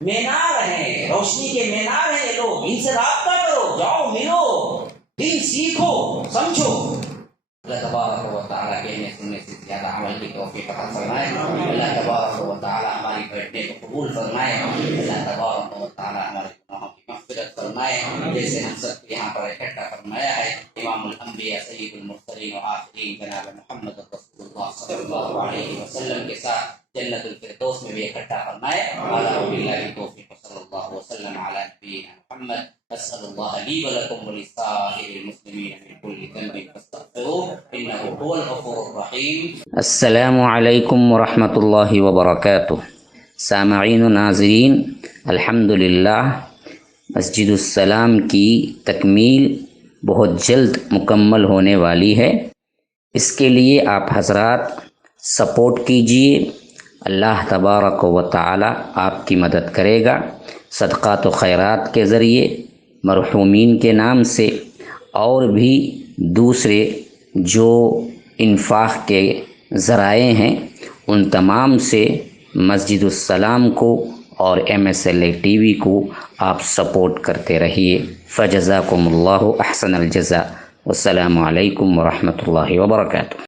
مینار ہیں، روشنی کے مینار ہیں یہ لوگ. ان سے رابطہ کرو، جاؤ ملو، دین سیکھو، سمجھو. اللہ تبارک و تعالیٰ کہنے سننے سے زیادہ عمل کی توفیق عطا فرمائے. اللہ تبارک و تعالیٰ ہماری بیٹھنے کو قبول فرمائے. اللہ تبارک و تعالیٰ ہمارے گناہوں کی مغفرت فرمائے. جیسے ہم سب کو یہاں پر اکٹھا فرمایا ہے امام الانبیاء سید المرسلین و آخرین جناب محمد رسول اللہ صلی اللہ علیہ وسلم کے ساتھ جنت الفردوس میں بھی اکٹھا فرمائے. اعلیٰ باللہ توفیق صلی اللہ وسلم علی نبینا محمد. اسأل اللہ لی ولکم ولسائر المسلمین من کل ذنب فاستغفروه انه هو الغفور الرحیم. السلام علیکم ورحمۃ اللہ وبرکاتہ. سامعین و ناظرین، الحمدللہ مسجد السلام کی تکمیل بہت جلد مکمل ہونے والی ہے. اس کے لیے آپ حضرات سپورٹ کیجئے. اللہ تبارک و تعالی آپ کی مدد کرے گا. صدقات و خیرات کے ذریعے، مرحومین کے نام سے، اور بھی دوسرے جو انفاق کے ذرائع ہیں ان تمام سے مسجد السلام کو اور MSLA ٹی وی کو آپ سپورٹ کرتے رہیے. فجزاکم اللہ احسن الجزاء. والسلام علیکم ورحمۃ اللہ وبرکاتہ.